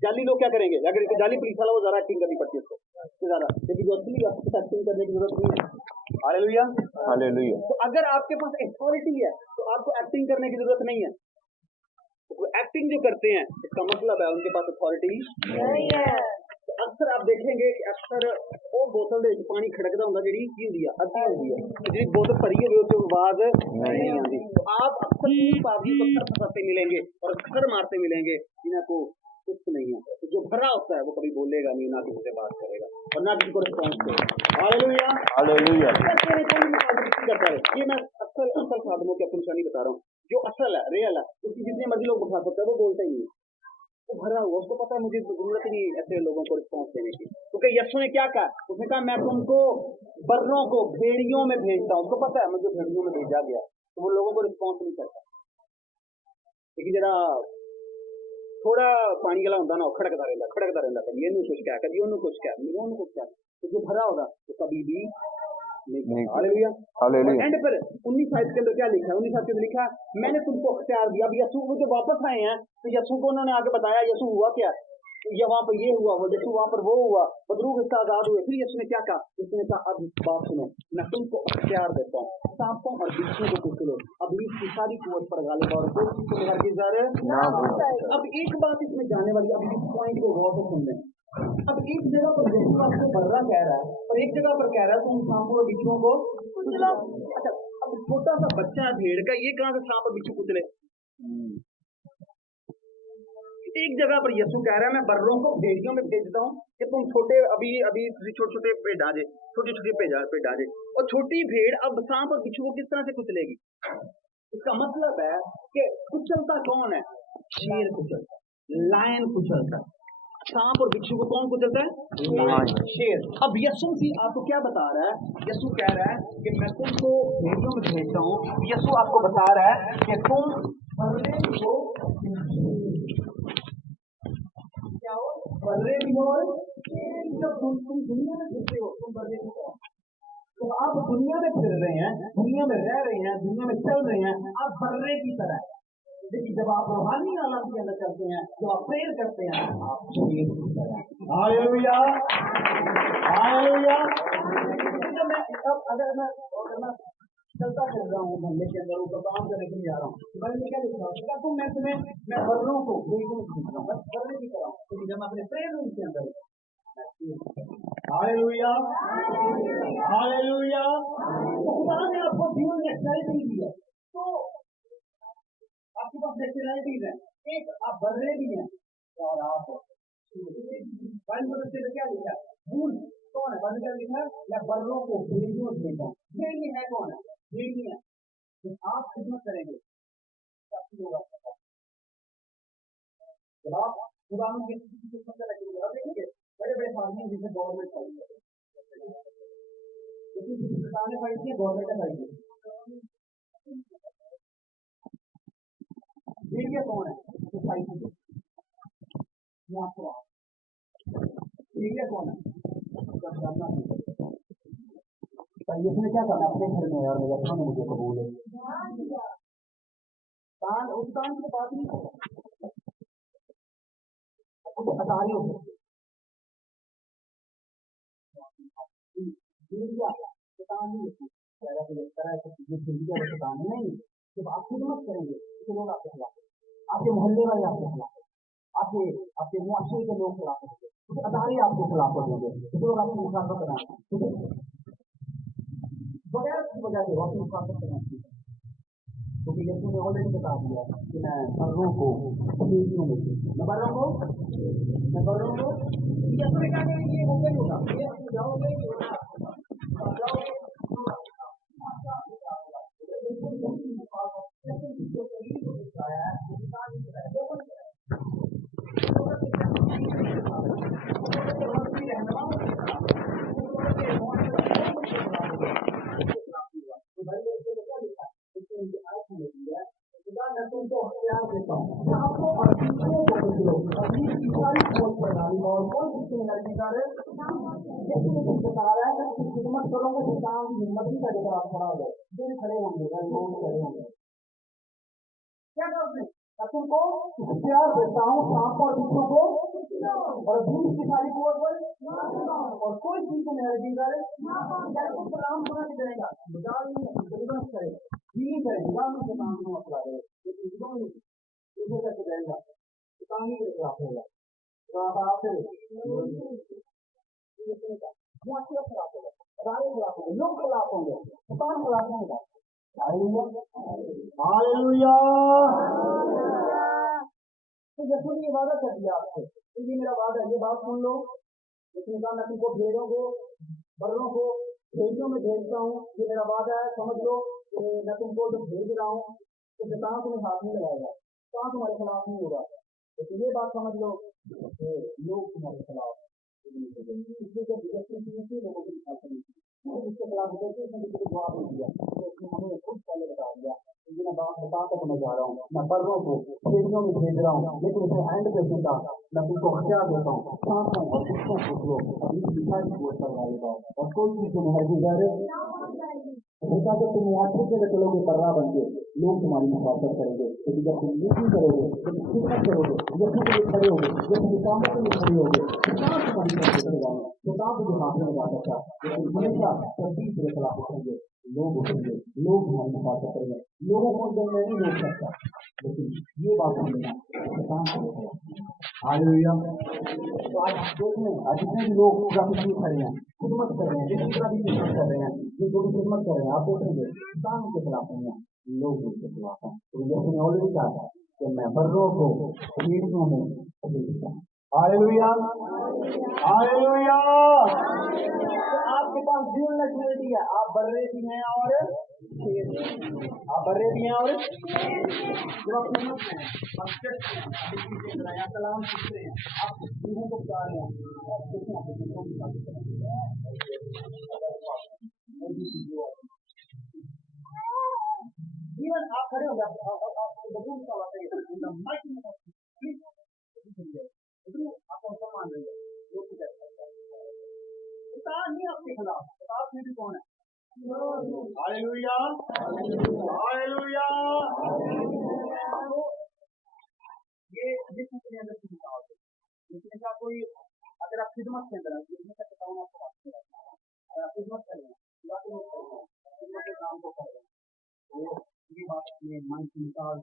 जाली लोग क्या करेंगे, अगर जाली पुलिस वाला वो ज्यादा एक्टिंग करनी पड़ती है उसको ज्यादा, लेकिन जो असली एक्टिंग करने की जरूरत नहीं है। हालेलुया। हालेलुया। तो अगर आपके पास अथॉरिटी है तो आपको एक्टिंग करने की जरूरत नहीं है। वो एक्टिंग जो करते हैं इसका मतलब है उनके पास अथॉरिटी नहीं है। तो अक्सर आप देखेंगे कि अक्सर वो बोतल ਦੇ ਵਿੱਚ ਪਾਣੀ ਖੜਕਦਾ ਹੁੰਦਾ ਜਿਹੜੀ ਕੀ ਹੁੰਦੀ ਆ ਅੱਧੀ ਹੁੰਦੀ ਹੈ ਤੇ ਜਿਹੜੀ ਬੋਤਲ ਭਰੀ ਹੋਵੇ ਉਹ ਤੋਂ आवाज नहीं आती। तो आप अक्सर पापी को पत्थर फंसाते मिलेंगे और पत्थर मारते मिलेंगे जिन्हें को कुछ नहीं है। तो जो भरा होता है वो कभी बोलेगा नहीं, ना किसी से बात करेगा और ना किसी को रिस्पॉन्स करेगा। हालेलुया। हालेलुया। करता है ये मैं असल साधनों की अपनी निशानी बता रहा हूँ। जो असल है, रियल है, उसकी जितने मर्जी लोग बता सकते हैं वो बोलता ही नहीं, वो भरा हुआ, उसको पता है मुझे जरूरत ही नहीं ऐसे लोगों को रिस्पॉन्स देने की। क्योंकि यीशु ने क्या कहा, उसने कहा मैं तुमको बर्रों को भेड़ियों में भेजता हूँ। उसको पता है मुझे भेड़ियों में भेजा गया, तो वो लोगों को रिस्पॉन्स नहीं करता। लेकिन जरा थोड़ा पानी वाला होता ना, खड़कता रहता कभी ਇਹਨੂੰ कुछ क्या, कभी ਉਹਨੂੰ कुछ क्या, ਉਹਨੂੰ कुछ क्या, तो जो भरा होगा तो कभी भी नहीं। हालेलुया। हालेलुया। एंड पर 19 आयत के अंदर क्या लिखा है, 19 आयत के अंदर लिखा है मैंने तुमको अख्तियार दिया। अब यीशु वो जो वापस आए हैं तो यीशु को उन्होंने आगे बताया यीशु हुआ क्या, या वहां पर ये हुआ, वो यीशु वहां पर वो हुआ, बदरूह इसका आजाद हुए। फिर यीशु ने क्या कहा, उसने कहा अब बात सुनो, मैं तुमको अख्तियार देता हूँ, सांपों और बिच्छू को कुचलो, अब इसकी सारी कुवत पर गालिब और कोई चीज को लेकर के जर ना हो। अब एक बात इसमें जाने वाली, अब इस पॉइंट को गौर से सुन लें। अब एक जगह पर यीशु आपको बर्रा कह रहा है और एक जगह पर कह रहा है तुम सांपों और बिच्छुओं को कुचलो। अच्छा, अब छोटा सा बच्चा है भेड़ का, ये कहां से सांप और बिच्छू कुचले। एक जगह पर यीशु कह रहा है मैं बर्रों को भेड़ियों में भेजता हूँ कि तुम छोटे अभी छोटे छोटे पे डाले, छोटे छोटे पे डाले, और छोटी भेड़ अब सांप और बिच्छू को किस तरह से कुचलेगी। इसका मतलब है कि कुचलता कौन है, शेर कुचलता, लायन कुचलता, सांप और बिच्छू को कौन कुचलता है, शेर। अब यीशु मसीह आपको क्या बता रहा है, यीशु कह रहा है कि मैं तुमको भेड़ियों में भेजता हूँ। यीशु आपको बता रहा है कि तुम बर्रे को बर्रे भी हो, जब तुम दुनिया में फिरते हो तुम बर्रे भी हो। तो आप दुनिया में फिर रहे हैं, दुनिया में रह रहे हैं, दुनिया में चल रहे हैं, आप बर्रे की तरह। लेकिन जब आप रूहानी आलम के अंदर चलते हैं, जो आप प्रेयर करते हैं, आप शेर की तरह। हालेलुया। हालेलुया। जब मैं अगर मैं चलता चल रहा हूँ मोहल्ले के अंदर, ऊपर काम करने के लिए जा रहा हूँ, तो मैंने क्या लिखा है, तो मैं बर्रों को भेड़ियों को भेज रहा हूँ, बर्रे की तरह। तो जब मैं अपने प्रेयर रूम के अंदर, हालेलुया। हालेलुया। खुदा ने आपको जीवन में नेचुरलिटी दी है, तो आपके पास नेचुरलिटीज है। एक आप बर्रे भी हैं और आप से क्या लिखा है, भूल कौन है, बर्रे क्या लिखा है, मैं बर्रों को भेड़ियों से भेजता हूँ। भेड़ी है कौन है, भेड़ी है। तो आप खिदमत करेंगे जब आप खुदा की खिदमत करेंगे। अब देखिए बड़े बड़े फार्मिंग जिसे गवर्नमेंट फाइल है, सरकार ने फाइल किया, गवर्नमेंट ने फाइल किया। भेड़िया कौन है, सोसाइटी भेड़िया कौन है, इसने क्या करना अपने घर में, और मेरा मुझे कबूल है। कान उस कान की बात नहीं करता, तो अतारी हो नहीं। जब आप खिदमत करेंगे तो लोग आपके खिलाफ, आपके मोहल्ले वाले आपके खिलाफ, आपके मुआशरे के लोग खिलाफ होंगे, अदारे आपके खिलाफ होंगे, लोग आपकी मुखालफत कराएंगे बगैर की वजह से आपकी मुखालफत करना चाहिए। क्योंकि यीशु ने ऑलरेडी बता दिया कि मैं बर्रों को भेड़ियों में, मैं बर्रों को यीशु ने कहा ये होगा ही होगा, ये जाओगे ही होगा। तुमको अख्तियार देता हूँ, आपको और दूसरों को कर बता रहा है कि खिदमत करोगे तो काम की हिम्मत भी करके आप खड़ा हो जाए, दिन खड़े होंगे, लोग खड़े होंगे। क्या करोगे? तुमको इख्तियार देता हूँ सांपों और बिच्छू को और भूत की सारी कुवत पर और कोई चीज को नहीं कर सलाम सुना के देगा, निकाल डिलीवर्स करे, नहीं करे, निकाल में काम को मसला है, लेकिन करके देगा काम ही के खिलाफ होगा, तो आप खिलाफ होगा, सारे खिलाफ होंगे, लोग खिलाफ होंगे, दुकान खिलाफ होगा। हालेलुया। तो यीशु ने ये वादा कर दिया आपसे, ये मेरा वादा है, ये बात सुन लो। लेकिन कहा मैं तुमको भेड़ों को बर्रों को भेड़ियों में भेजता हूँ, ये मेरा वादा है, समझ लो कि मैं तुमको जो भेज रहा हूँ तो कहाँ तुम्हें हाथ नहीं लगाएगा, कहाँ तुम्हारे खिलाफ नहीं होगा। लेकिन ये बात समझ लो कि लोग तुम्हारे खिलाफ, इसलिए जब विजय लोगों की इसके खिलाफ जवाब नहीं दिया, तो उसने हमें खुद पहले बता दिया, मैं बात बता कर मैं जा रहा हूँ, मैं बर्रों को भेड़ियों में भेज रहा हूँ, लेकिन उसे एंड पे सुनता मैं तुमको हथियार देता हूँ, सांपों और कुत्तों को अभी दिखा की कोशिश करवाएगा और कोई चीज तुम्हें हर्जी करे ऐसा जब तुम यात्री के लिए चलोगे बर्रा बन के लोग तुम्हारी हिफाजत करेंगे, लेकिन जब तुम मीटिंग करोगे, जब खिदमत करोगे, जब तुम लिए खड़े होगे, जब तुम कामों के लिए खड़े होगे, कहाँ तुम्हारी तरफ से जाएंगे, तो कहाँ तुझे हाथ में लगा सकता, लेकिन हमेशा तब्दील के खिलाफ उठेंगे, लोग उठेंगे, लोग तुम्हारी हिफाजत करेंगे, लोगों को जब मैं नहीं रोक सकता, लेकिन ये बात समझना हालेलुया। तो आज देखने आज जितने भी लोग पूरा खड़े हैं, खिदमत कर रहे हैं, जिस तरह भी खिदमत कर रहे हैं, ये जो भी खिदमत कर रहे हैं, आप देखेंगे काम के खिलाफ नहीं है, लोग उसके खिलाफ हैं। तो यीशु ने ऑलरेडी कहा कि मैं बर्रों को भेड़ियों में भेजता हूँ। Hallelujah hallelujah. आपके पास ड्यूल नेशनलिटी है, आप बर्रे भी हैं और आप बर्रे भी हैं और जब आप खिदमत में हैं, सलाम सीख रहे हैं, आप चीजों को बता रहे हैं, जीवन आप खड़े हो गए, आपको सम्मान देंगे, नहीं आपके खिलाफ आप में भी कौन है? Hallelujah hallelujah. ये अगर लेकिन कोई अगर आप खिदमत के अंदर अगर आप खिदमत कर रहे हैं, काम को कर रहे हैं, ये बात अपने मन से निकाल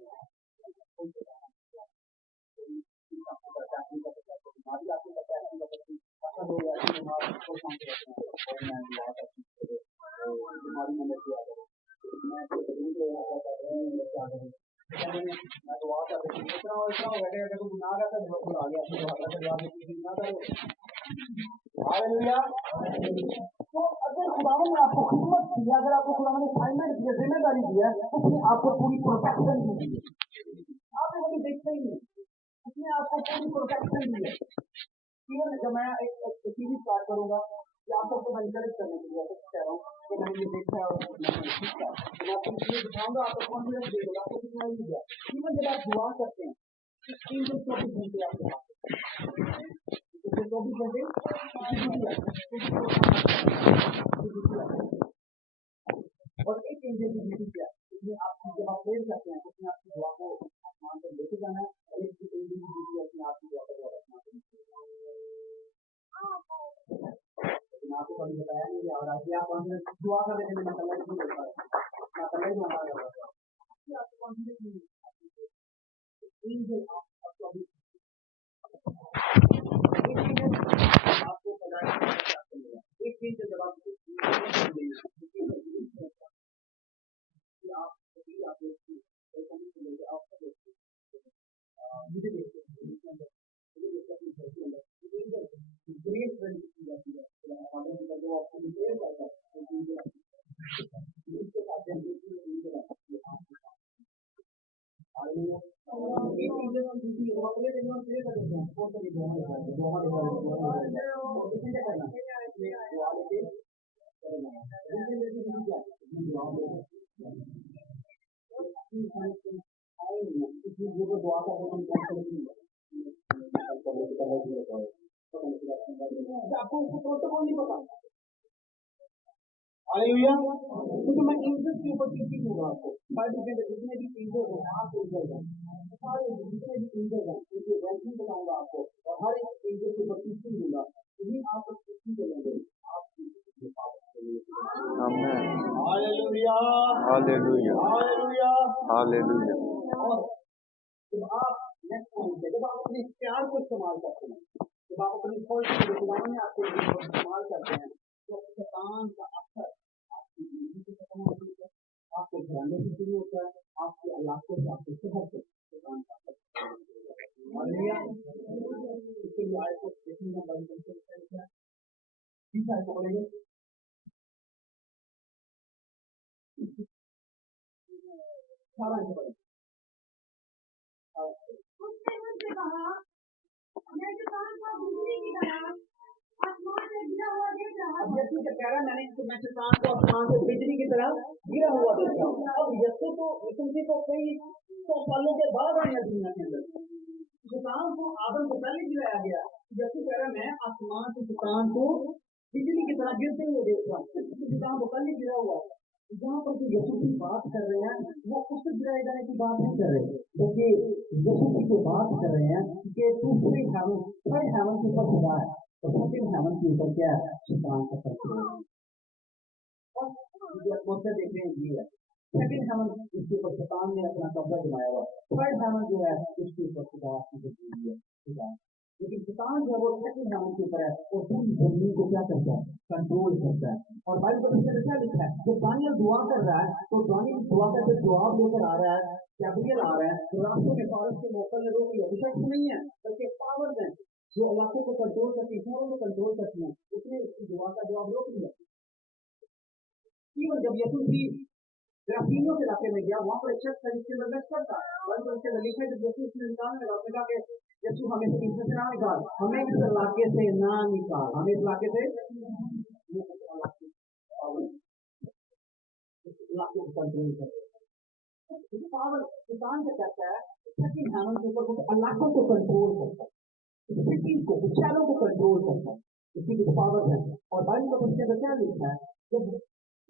तो अगर खुदावन ने आपको खिदमत की, अगर आपको खुदावन ने असाइनमेंट दिया, जिम्मेदारी दिया, उसने आपको पूरी प्रोटेक्शन दी है, आपने कभी देखते ही नहीं, उसने आपको पूरी प्रोटेक्शन दी है। इवन जब मैं एक टीवी स्टार्ट करूंगा या आप सबको एनकरेज करने के लिए कह रहा हूँ कि मैंने ये देखा है और मैं आपको ये दिखाऊंगा, आपको कॉन्फिडेंस देगा, आपको कितना ही दिया। इवन जब आप दुआ करते हैं, 324 घंटे आपके पास, 24 घंटे और एक एंजल की ड्यूटी क्या, इसमें आप जब आप प्रेयर करते हैं, उसमें आपकी दुआ को आसमान पर लेके जाना है, और एक एंजल की ड्यूटी है उसमें आपकी दुआ को रखना है। लेकिन आपको कभी बताया नहीं गया, और आज आप दुआ कर रहे हैं, मैं कल नहीं कर पा रहा, मैं कल ही मना कर रहा था, आपको कॉन्फिडेंस नहीं है। एंजल आपको अभी आपको एक एंजल जब आप मुझे देखते आपको उसको प्रोटोकॉल नहीं पता। हालेलुया। क्योंकि मैं एंजल्स के ऊपर टीचिंग दूंगा आपको। बाइबल के अंदर जितने भी एंजल्स हैं, आप एंजल्स हैं, सारे जितने भी एंजल्स हैं उनके रैंकिंग बताऊंगा आपको, और हर एक एंजल के ऊपर टीचिंग दूंगा। यदि आप लोग टीचिंग करेंगे आप amen. Hallelujah, hallelujah, hallelujah. Hallelujah. और जब आप नेक्स्ट पॉइंट पे, जब आप अपने प्यार को इस्तेमाल करते हैं, जब आप अपनी क्वालिटी को में आते हैं और इस्तेमाल करते हैं, तो शैतान का असर आपकी जिंदगी से खत्म होती है, आपके घराने से शुरू होता है, आपके इलाके से, आपके शहर से शैतान का असर। हालेलुया। इसके लिए आयत को देखेंगे, बाइबल से क्या है, ठीक है, तो पढ़ेंगे 18 से पढ़ेंगे। उसने मुझसे कहा, मैं शैतान को बिजली की तरह आसमान से गिरा हुआ देख रहा अब हूँ। यीशु क्या कह रहा है, मैं शैतान को आसमान से बिजली की तरह गिरा हुआ देख रहा हूँ। अब यीशु तो कई 100 सालों के बाद आए हैं दुनिया के अंदर। शैतान को आदम से पहले गिराया गया। यीशु कह रहा है मैं आसमान से शैतान को बिजली की तरह गिरते हुए देख रहा हूँ। शैतान तो पहले गिरा हुआ है। जहाँ पर जो यीशु की बात कर रहे हैं वो उससे गिराए जाने की बात नहीं कर रहे, बल्कि यीशु की जो बात कर रहे हैं कि दूसरे हेवन, थर्ड हेवन के ऊपर खुदा है और सेकंड हेवन के ऊपर क्या है, शैतान का कंट्रोल। एटमॉस्फेयर देख रहे हैं ये है। सेकंड हेवन इसके ऊपर शैतान ने अपना कब्जा जमाया हुआ। थर्ड हेवन जो है उसके ऊपर खुदा है। लेकिन शैतान जो है वो सेकंड हेवन के ऊपर है और पूरी जमीन को क्या करता है, कंट्रोल करता है। और बाइबल में क्या लिखा है, जब दानियल दुआ कर रहा है तो दानियल दुआ का जब जवाब लेकर आ रहा है, गैब्रियल आ रहा है, तो रास्ते में फारस के मोकल ने रोक लिया। विशेष नहीं है बल्कि पावर है जो इलाकों को कंट्रोल करती है, को कंट्रोल करती है, उसने उसकी दुआ का जवाब रोक लिया। जब यीशु की ग्राफीनियों के इलाके में गया, वहां पर एक शख्स इसके अंदर करता बाइबल के लिखा है, जब यीशु उसने निकालने लगा, उसने कहा कि यीशु हमें से इससे ना निकाल, हमें इस इलाके से ना निकाल, हमें इस इलाके से इलाके को कंट्रोल कर। पावर किसान क्या करता है, सेकंड हेवन के ऊपर कुछ इलाकों को कंट्रोल करता है, सिटी को, विचारों को कंट्रोल करता है, इसकी कुछ पावर है। और बाइबल का उसके अंदर क्या लिखा है, जब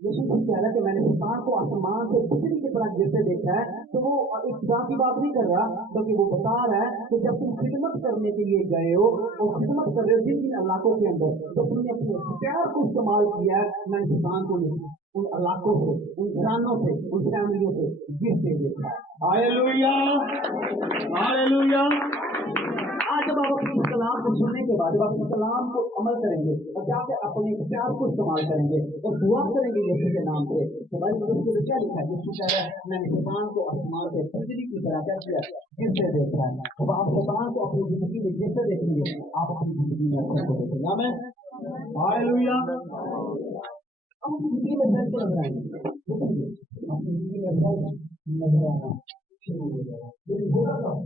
यीशु कह रहा है कि मैंने शैतान को आसमान से बिजली की तरह गिरते देखा है, तो वो इस खुदा की बात नहीं कर रहा, बल्कि वो बता रहा है कि जब तुम खिदमत करने के लिए गए हो और खिदमत कर रहे हो जिन जिन इलाकों के अंदर, तो तुमने अपने प्यार को इस्तेमाल किया है, मैंने शैतान को उन इलाकों से, उन घरानों से, उन फैमिलियों से गिरते देखा है। Hallelujah, hallelujah. आज जब आप अपने कलाम को सुनने के बाद जब आप इस कलाम को अमल करेंगे और जाकर अपने प्यार को इस्तेमाल करेंगे और दुआ करेंगे यीशु के नाम पे, तो भाई उसके क्या लिखा है, यीशु कह रहा है मैंने शैतान को आसमान से बिजली की तरह क्या किया, गिरते देखा है। तो आप शैतान को अपनी जिंदगी में गिरते देखेंगे, आप अपनी जिंदगी में अपने को देखेंगे। आमीन, हालेलुया। हम जिंदगी में कैसे नजर आएंगे, अपनी जिंदगी में नजर आना शुरू हो जाएगा। लेकिन होगा क्या,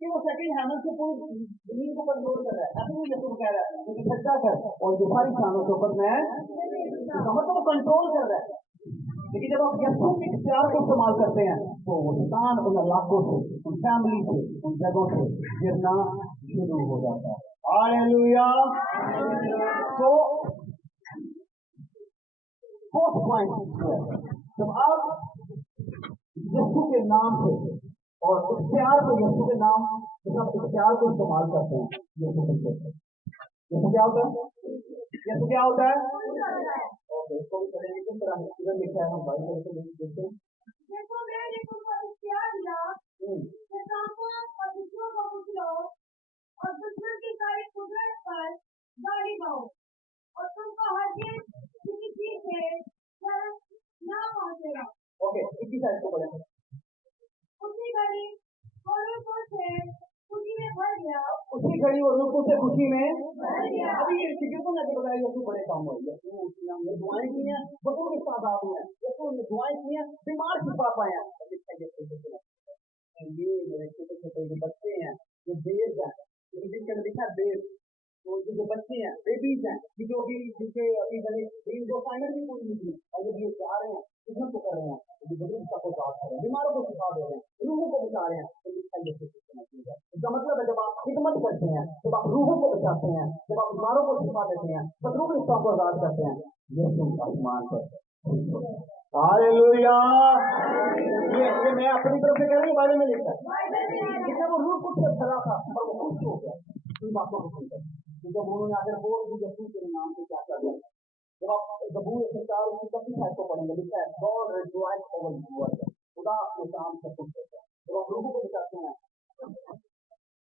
कि वो सेकंड हेवन से पूरी जमीन को कंट्रोल कर रहा है, ऐसे नहीं यीशु कह रहा है क्योंकि सच्चा कर और जो सारी खानों के ऊपर मैं समझ वो कंट्रोल कर रहा है। लेकिन जब आप यीशु के प्यार को इस्तेमाल करते हैं तो वो शैतान उन इलाकों से, उन फैमिली से, उन जगहों से गिरना शुरू हो जाता है। हालेलुया। तो फोर्थ पॉइंट, जब आप यीशु के नाम से और उस प्यार को यीशु के नाम मतलब उस प्यार को इस्तेमाल करते हैं, यीशु क्या होता है, यीशु क्या होता है। ओके, इसको भी करेंगे किस तरह इधर लिखा है, हम बाइबल से देखते हैं। देखो मैंने तुमको इख्तियार दिया कि सांपों और बिच्छुओं को कुचलो और दुश्मन की सारी कुदरत पर गाली पाओ और साइड को पढ़े। उसी घड़ी वो रूपो से खुशी में भर गया। उसी घड़ी वो रूपो से खुशी में भर गया। अभी ये फिक्र तो ना बताया यसु बड़े काम हुए, यसु ने दुआएं की हैं, बच्चों के साथ आ हुए हैं, यसु ने दुआएं की हैं, बीमार शिफा पाए हैं। ये मेरे छोटे छोटे जो बच्चे हैं जो बेब हैं, जिनके लिखा बेब, तो ये जो बच्चे हैं बेबीज हैं, ये जो अभी जिनके अभी इनको फाइनल भी पूरी निकली और ये जा रहे हैं किस्मत को कर रहे हैं, ये बुजुर्ग सबको बात कर रहे हैं, बीमारों को शिफा दे रहे हैं, रूहों को बचा रहे हैं, तो लिखा ये इसका मतलब है जब आप खिदमत करते हैं, जब आप रूहों को बचाते हैं, जब आप बीमारों को शिफा देते हैं, शत्रु के रिश्तों को आजाद करते हैं, ये तुम आसमान पर। हालेलुया। ये मैं अपनी तरफ से कह रही हूँ, बाइबल में लिखा है कि जब वो रूह कुछ भरा था और वो खुश हो गया इन बातों को सुनकर, जब उन्होंने आकर बोल दी यीशु के नाम से क्या कर दिया। जब आप जबूर 104 उसकी 25 आयत को पढ़ेंगे, लिखा है God rejoice over his word, खुदा अपने काम से खुश होता है। जब आप रूहों को बचाते हैं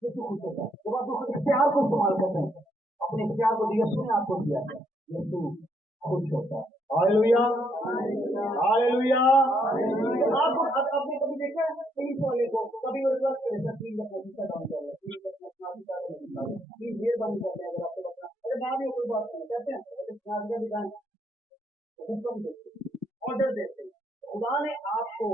यीशु खुश होता है। जब आप इख्तियार को इस्तेमाल करते हैं, अपने इख्तियार को यीशु ने आपको दिया है, यीशु खुश होता है। Hallelujah, hallelujah. आपने कभी देखा है पुलिस वाले को, कभी वो रिक्वेस्ट करे सर प्लीज अपना वीजा डाउन कर रहे हैं, प्लीज मेहरबानी करते हैं अगर आपको बचना, अरे ना भी कोई बात नहीं कहते हैं, दिखाएं हुक्म देते, ऑर्डर देते। खुदा ने आपको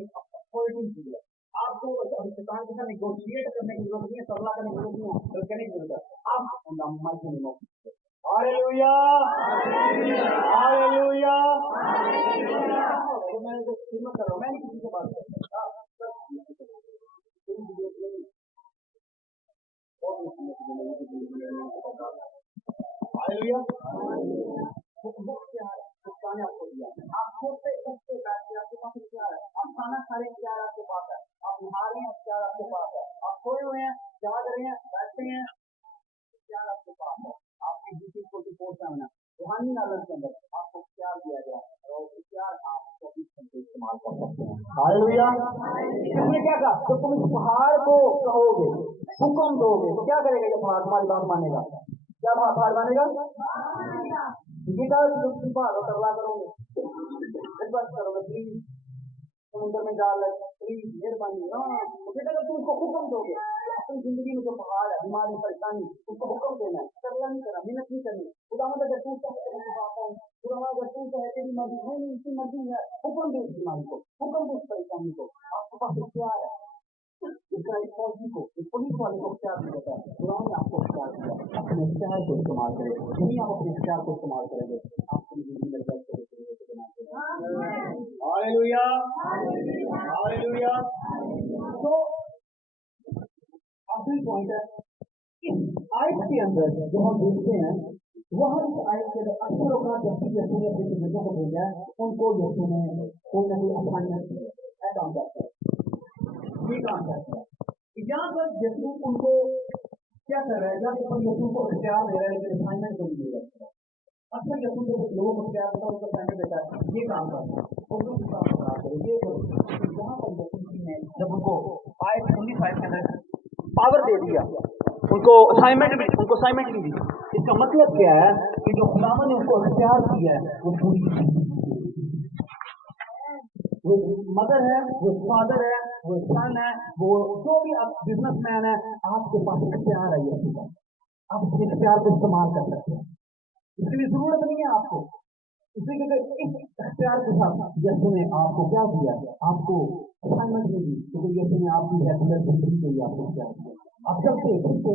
एक अथॉरिटी दी है, आपको शैतान के साथ नेगोशिएट करने की जरूरत नहीं है, सलाह करने की जरूरत नहीं है, बल्कि करने की जरूरत है। आप माइक में हालेलुया, हालेलुया। मैं खिदमत कर रहा हूँ, मैं किसी से बात कर रहा हालेलुया। क्या है उसका आपको दिया, आप खुद से उससे बैठे, आपके पास क्या है, आप खाना खा रहे हैं, क्या आपके पास है, आप नहा रहे हैं, क्या आपके पास है, आप सोए हुए हैं, जाग रहे हैं, बैठे हैं, क्या आपके पास है। आपकी ड्यूटी 44/7 है, रूहानी आलम के अंदर आपको क्या दिया गया है और क्या आप 24 घंटे इस्तेमाल कर सकते हैं। हालेलुया। इसमें क्या कहा, तो तुम इस पहाड़ को कहोगे, हुक्म दोगे, तो क्या करेगा ये पहाड़, तुम्हारी बात मानेगा। क्या पहाड़ मानेगा? ये कहा तुम पहाड़ों तरला करोगे, रिक्वेस्ट करोगे प्लीज समुद्र में डाल प्लीज मेहरबानी, तो बेटा अगर तुम उसको हुक्म दोगे, अपनी जिंदगी में जो पहाड़ है, बीमारी, परेशानी, उसको हुक्म देना है, करना नहीं करना, मेहनत नहीं करनी। खुदा अगर तू चाहे खुदा अगर तू चाहे तेरी मर्जी नहीं, उसकी मर्जी है, हुक्म दे उस बीमारी को, हुक्म दे उस परेशानी को, आपके पास इख्तियार है। इसका एक फौजी को, एक पुलिस वाले को इख्तियार नहीं देता है, खुदा ने आपको इख्तियार दिया, अपने इख्तियार को इस्तेमाल करें, यही आप अपने इख्तियार को इस्तेमाल करेंगे, आपकी जिंदगी में हालेलुया, हालेलुया। तो आखिरी पॉइंट है इस आयत के अंदर जो हम देखते हैं, वहाँ इस आयत के अंदर अक्सर होगा जब यीशु ने अपने शिष्यों को भेजा है, उनको यीशु ने कोई ना कोई असाइनमेंट दिया, काम करता है, ये काम करता है। यहाँ पर यीशु उनको क्या कर रहा है, जब पर यीशु को इख्तियार दे रहा है, लेकिन असाइनमेंट को नहीं दे रहा है। अक्सर यीशु जब लोगों को इख्तियार देता है, उनको असाइनमेंट देता है, ये काम करना है, ये करो। यहाँ पर यीशु ने जब उनको आयत 19 आयत के अंदर पावर दे दिया, उनको असाइनमेंट नहीं दी। इसका मतलब क्या है कि जो खुदावन ने उनको इख्तियार किया है, वो पूरी वो मदर है, वो फादर है, वो सन है, वो जो भी आप बिजनेसमैन है, आपके पास इख्तियार है, ये आप उस इख्तियार को इस्तेमाल कर सकते हैं। इसके लिए जरूरत नहीं है आपको, इसलिए इस इख्तियार के साथ यीशु ने आपको क्या दिया, आपको असाइनमेंट नहीं दी, क्योंकि यीशु ने आपकी रेगुलर जिंदगी के लिए आपको इख्तियार दिया। आप चलते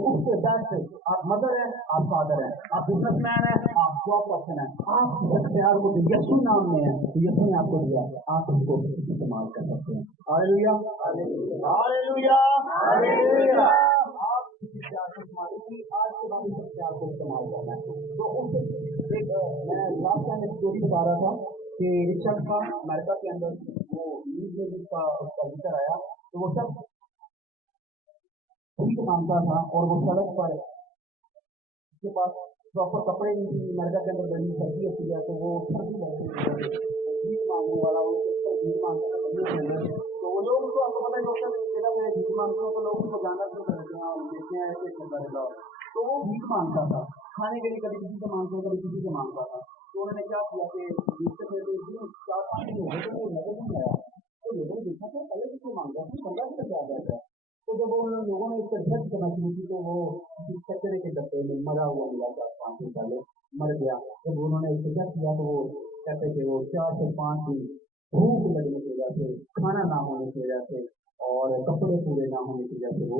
उससे बैठते, आप मदर है, आप फादर है, आप बिजनेसमैन है, आप जॉब पर्सन है, आप इख्तियार को यीशु नाम में है, तो यीशु ने आपको दिया, आप उसको इस्तेमाल कर सकते हैं। Hallelujah, hallelujah, hallelujah. आप इख्तियार को इस्तेमाल आज के बाद इस इख्तियार को इस्तेमाल करना है। तो उस एक मैं लास्ट टाइम एक स्टोरी बता रहा था कि एक शख्स था अमेरिका के अंदर, वो न्यूज में भी उसका जिक्र आया, तो वो शख्स ठीक मांगता था और वो सड़क पर उसके पास प्रॉपर कपड़े नहीं थी, अमेरिका के अंदर बड़ी सर्दी होती है, तो वो सर्दी लगती है, भीख मांगने वाला वो भीख मांगता था, तो वो लोग उसको आपको पता है जगह में भीख मांगते हो तो लोग उसको जानना शुरू करते हैं, देखते हैं ऐसे करता रहता, तो वो भीख मांगता था खाने के लिए, कभी किसी से मांगता कभी किसी से मांगता था। तो उन्होंने क्या किया कि 4-5 दिन हो गए तो नजर नहीं आया, तो लोगों ने देखा था पहले किसको मांगा था, बंदा से क्या जाता है। तो जब उन लोगों ने इस पर रिसर्च करना शुरू की तो वो कचरे के डब्बे में मरा हुआ मिला था, 5 दिन पहले मर गया। जब उन्होंने रिसर्च किया तो वो कहते थे वो 4 से 5 दिन भूख लगने की वजह से, खाना ना होने की वजह से और कपड़े पूरे ना होने की वजह से वो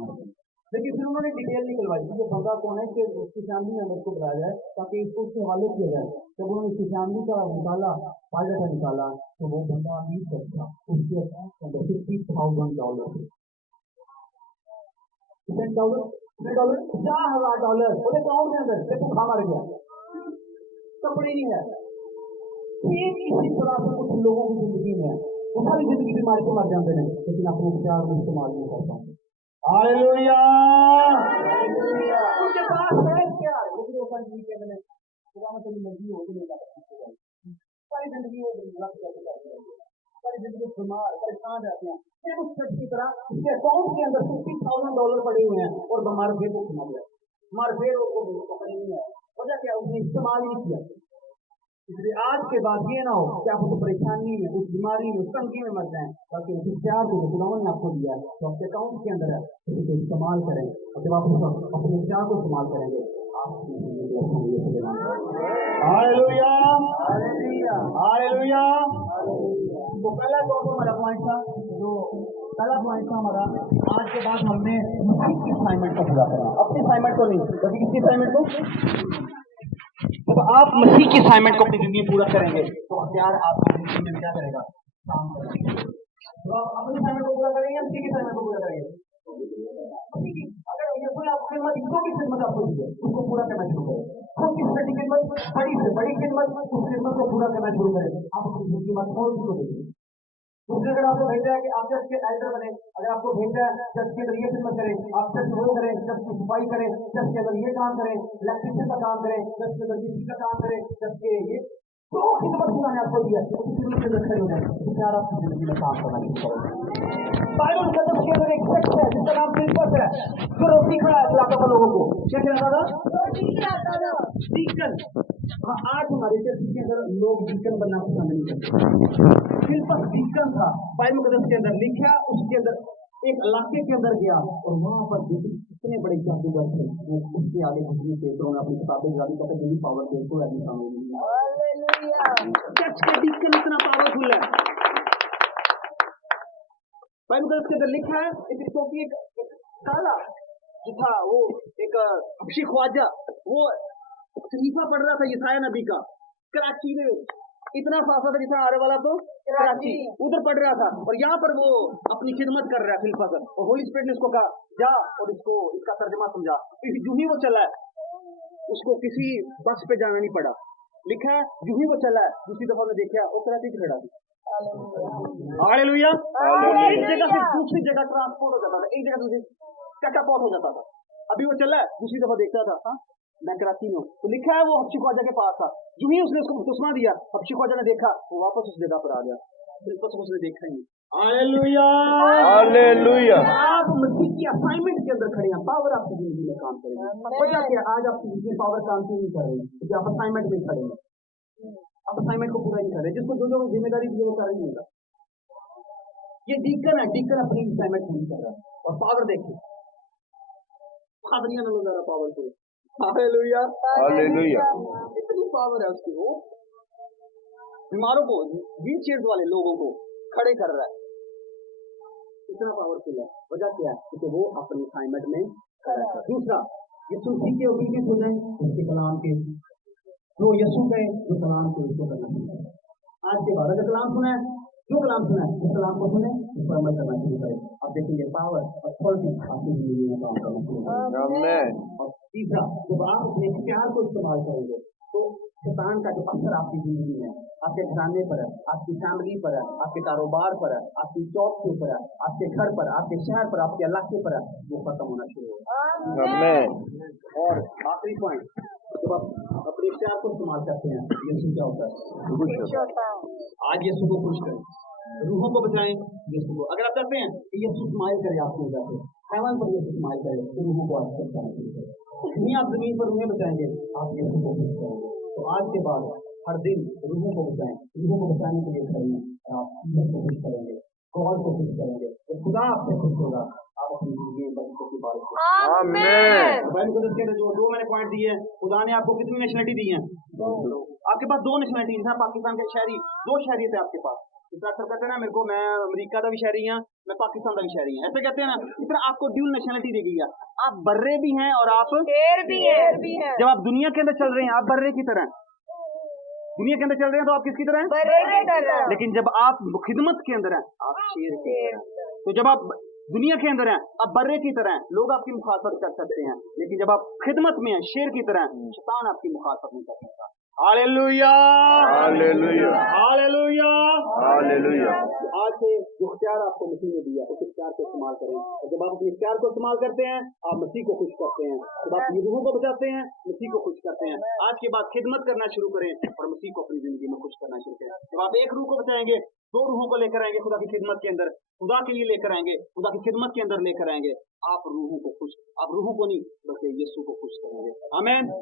मर गए। लेकिन फिर उन्होंने डिटेल निकलवाई कि ये बंदा कौन है, कि उसकी फैमिली मेंबर को बुलाया जाए ताकि इसको उसके हवाले किया जाए। जब उन्होंने उसकी फैमिली का निकाला, बायोडाटा निकाला, तो वो बंदा अमीर था, उसके अकाउंट के अंदर $50,000 $50,000 बोले अकाउंट के अंदर, देखो खा मर गया, कपड़े नहीं है। ठीक इसी तरह से कुछ लोगों की जिंदगी में वो सारी जिंदगी बीमारी से मर जाते हैं, लेकिन अपने उपचार में इस्तेमाल नहीं कर पाते। हालेलुया, उनके पास है क्या, लेकिन वो सारी जिंदगी में खुदा में तेरी मर्जी हो नहीं जाती, सारी जिंदगी वो लग जाती है, सारी जिंदगी बीमार परेशान रहते हैं। फिर उस शख्स की तरह उसके अकाउंट के अंदर $50,000 पड़े हुए हैं और बीमार फिर वो मर गया, मर फिर वो पकड़े नहीं है। वजह क्या, उसने इस्तेमाल नहीं किया। इसलिए आज के बाद ये ना हो कि आप उस परेशानी में, उस बीमारी में, उस तंगी में मर जाएं, बल्कि उस इख्तियार को जो खुदावंद ने आपको दिया है, तो आपके अकाउंट के अंदर है, उसको इस्तेमाल करें। और जब आप अपने इख्तियार को इस्तेमाल करेंगे, हालेलुया, हालेलुया। तो पहला जो हमारा पॉइंट था, जो पहला पॉइंट था हमारा, आज के बाद हमने मसीह की असाइनमेंट को पूरा करना, अपनी असाइनमेंट को नहीं, बल्कि किसकी असाइनमेंट को। जब आप मसीह की असाइनमेंट को अपनी जिंदगी में पूरा करेंगे तो हथियार आपकी जिंदगी में क्या करेगा, काम करेगा। तो आप अपनी असाइनमेंट को पूरा करेंगे, मसीह की असाइनमेंट को पूरा करेंगे। अगर ये कोई आपको खिदमत, जो भी खिदमत आपको दी है उसको पूरा करना शुरू करें। खुद की छोटी खिदमत, बड़ी से बड़ी खिदमत, उस खिदमत को पूरा करना शुरू करें। आप अपनी जिंदगी में और उसको देखिए। दूसरे अगर आपको भेजा है कि आप चर्च के एल्डर बने, अगर आपको भेजा है चर्च के अंदर ये खिदमत करें, आप चर्च वो करें, चर्च की सफाई करें, चर्च के अंदर ये काम करें, इलेक्ट्रिशियन का काम करें, चर्च के अंदर बिजली का काम करें, चर्च के ये जो खिदमत खुदा ने आपको दिया है उस खिदमत के अंदर खड़े हो जाए, तो यार आपकी जिंदगी में काम करना शुरू करें। बाइबल कदम के अंदर एक शख्स है जिसका नाम फिलिपस है, जो रोटी खिलाया खिलाता था लोगों को। क्या खिलाता था? डीकन। हाँ, आज हमारे चर्च के अंदर लोग डीकन बनना पसंद नहीं करते। फिलिपस डीकन था, बाइबल मुकद्दस के अंदर लिखा, उसके अंदर एक इलाके के अंदर गया और वहां पर इतने बड़े जादूगर थे, वो उसके आगे घुसने से तो अपनी किताबें जारी करते जल्दी पावर दे को ऐसी सामने चर्च के डीकन इतना पावरफुल है। बाइबल मुकद्दस के अंदर लिखा है, क्योंकि एक काला जो था वो एक हबशी ख्वाजा, वो खलीफा पढ़ रहा था यसाया नबी का कराची में, इतना फासा था जितना आने वाला तो कराची, उधर पढ़ रहा था और यहाँ पर वो अपनी खिदमत कर रहा है फिलिपस, और होली स्पिरिट ने उसको कहा जा और इसको इसका तर्जमा समझा। यूं ही वो चला है, उसको किसी बस पे जाना नहीं पड़ा, लिखा है यूं ही वो चला है। दूसरी दफा ने देखा वो कराची से खड़ा था। हालेलुया। एक जगह से दूसरी जगह ट्रांसपोर्ट हो जाता था, एक जगह दूसरी कटापोर्ट हो जाता था। अभी वो चला है, दूसरी दफा देखता था हाँ मैं कराची में हूँ, तो लिखा है वो हबशी ख्वाजा के पास था, यूं ही उसने उसको चश्मा दिया, हबशी ख्वाजा ने देखा, वो वापस उस जगह पर आ गया, फिर उसने देखा ही। Hallelujah, hallelujah. आप मसीह की असाइनमेंट के अंदर खड़े हैं, पावर आपकी जिंदगी में काम करेगी। वजह क्या, आज आपकी जिंदगी में पावर काम क्यों नहीं कर रही, क्योंकि आप असाइनमेंट में खड़े हैं, आप असाइनमेंट को पूरा नहीं कर रहे, जिसको जो जो जिम्मेदारी दी वो कर ही नहीं होगा। ये डीकन है, डीकन अपनी असाइनमेंट पूरी कर रहा है और पावर देखिए, फादरियां नजर पावरफुल। Hallelujah, hallelujah. इतनी पावर है उसकी, वो बीमारों को, व्हील चेयर वाले लोगों को खड़े कर रहा है, इतना पावरफुल है। वजह क्या है, क्योंकि वो अपनी असाइनमेंट में खड़ा है। दूसरा, यीशु मसीह के ओबीडियंट हो जाए, उसके कलाम के जो यीशु के जो कलाम के उसको करना चाहिए। आज के बाद अगर कलाम सुना है, जो कलाम सुना है उस कलाम को सुने, उस पर अमल करना शुरू करें, आप देखेंगे पावर अथॉरिटी आपकी जिंदगी में काम करना शुरू करें। आमीन। और तीसरा, जब आप अपने इख्तियार को इस्तेमाल करेंगे तो शैतान का जो असर आपकी जिंदगी में, आपके घराने पर है, आपकी फैमिली पर है, आपके कारोबार पर है, आपकी जॉब के ऊपर है, आपके घर पर, आपके शहर पर, आपके इलाके पर है, वो खत्म होना शुरू होगा। आमीन। और आखिरी पॉइंट, जब आप अपने इख्तियार को इस्तेमाल करते हैं, यीशु क्या होता है? आज यीशु को खुश करें, रूहों को बचाएं यीशु को। अगर आप कहते हैं कि यीशु स्माइल करे आपकी वजह से, हैवन पर यीशु स्माइल करे, तो रूहों को आप बचाना शुरू करें। नहीं आप जमीन पर रूहें बचाएंगे, आप यीशु को खुश करेंगे। तो आज के बाद हर दिन रूहों को बचाएं, रूहों को बचाने के लिए खड़े हैं, आप टीचर को खुश करेंगे, गॉड को खुश करेंगे, तो खुदा आपसे खुश होगा। आप अपनी जिंदगी में बरकतों की बारिश करें। आमीन। बाइबल को के अंदर जो दो मैंने पॉइंट दिए हैं, खुदा ने आपको कितनी नेशनलिटी दी है? आपके पास दो नेशनलिटी है। पाकिस्तान के शहरी, दो शहरियत है आपके पास। इस तरह अक्सर कहते हैं ना, मेरे को मैं अमेरिका का भी शहरी हूँ, मैं पाकिस्तान का भी शहरी हूँ, ऐसे कहते हैं ना। इस तरह आपको ड्यूल नेशनलिटी दी गई है। आप बर्रे भी हैं और आप शेर भी है। जब आप दुनिया के अंदर चल रहे हैं, आप बर्रे की तरह, दुनिया के अंदर चल रहे हैं तो आप किसकी तरह हैं? बर्रे की तरह। लेकिन जब आप खिदमत के अंदर हैं, आप शेर की तरह। तो जब आप दुनिया के अंदर हैं, आप बर्रे की तरह हैं, लोग आपकी मुखातबत कर सकते हैं। लेकिन जब आप खिदमत में हैं, शेर की तरह, शैतान आपकी मुखातबत नहीं कर सकता। Hallelujah, hallelujah, hallelujah, hallelujah. आज से जो इख्तियार आपको मसीह ने दिया, उस इख्तियार को इस्तेमाल करें। और जब आप अपने इख्तियार को इस्तेमाल करते हैं, आप मसीह को खुश करते हैं। जब आप रूहों को बचाते हैं, मसीह को खुश करते हैं। आज के बाद खिदमत करना शुरू करें और मसीह को अपनी जिंदगी में खुश करना शुरू करें। जब आप एक रूह को बचाएंगे, दो रूहों को लेकर आएंगे खुदा की खिदमत के अंदर, खुदा के लिए लेकर आएंगे, खुदा की खिदमत के अंदर लेकर आएंगे। आप रूहों को खुश, आप रूहों को नहीं बल्कि यीशु को खुश करेंगे। आमीन।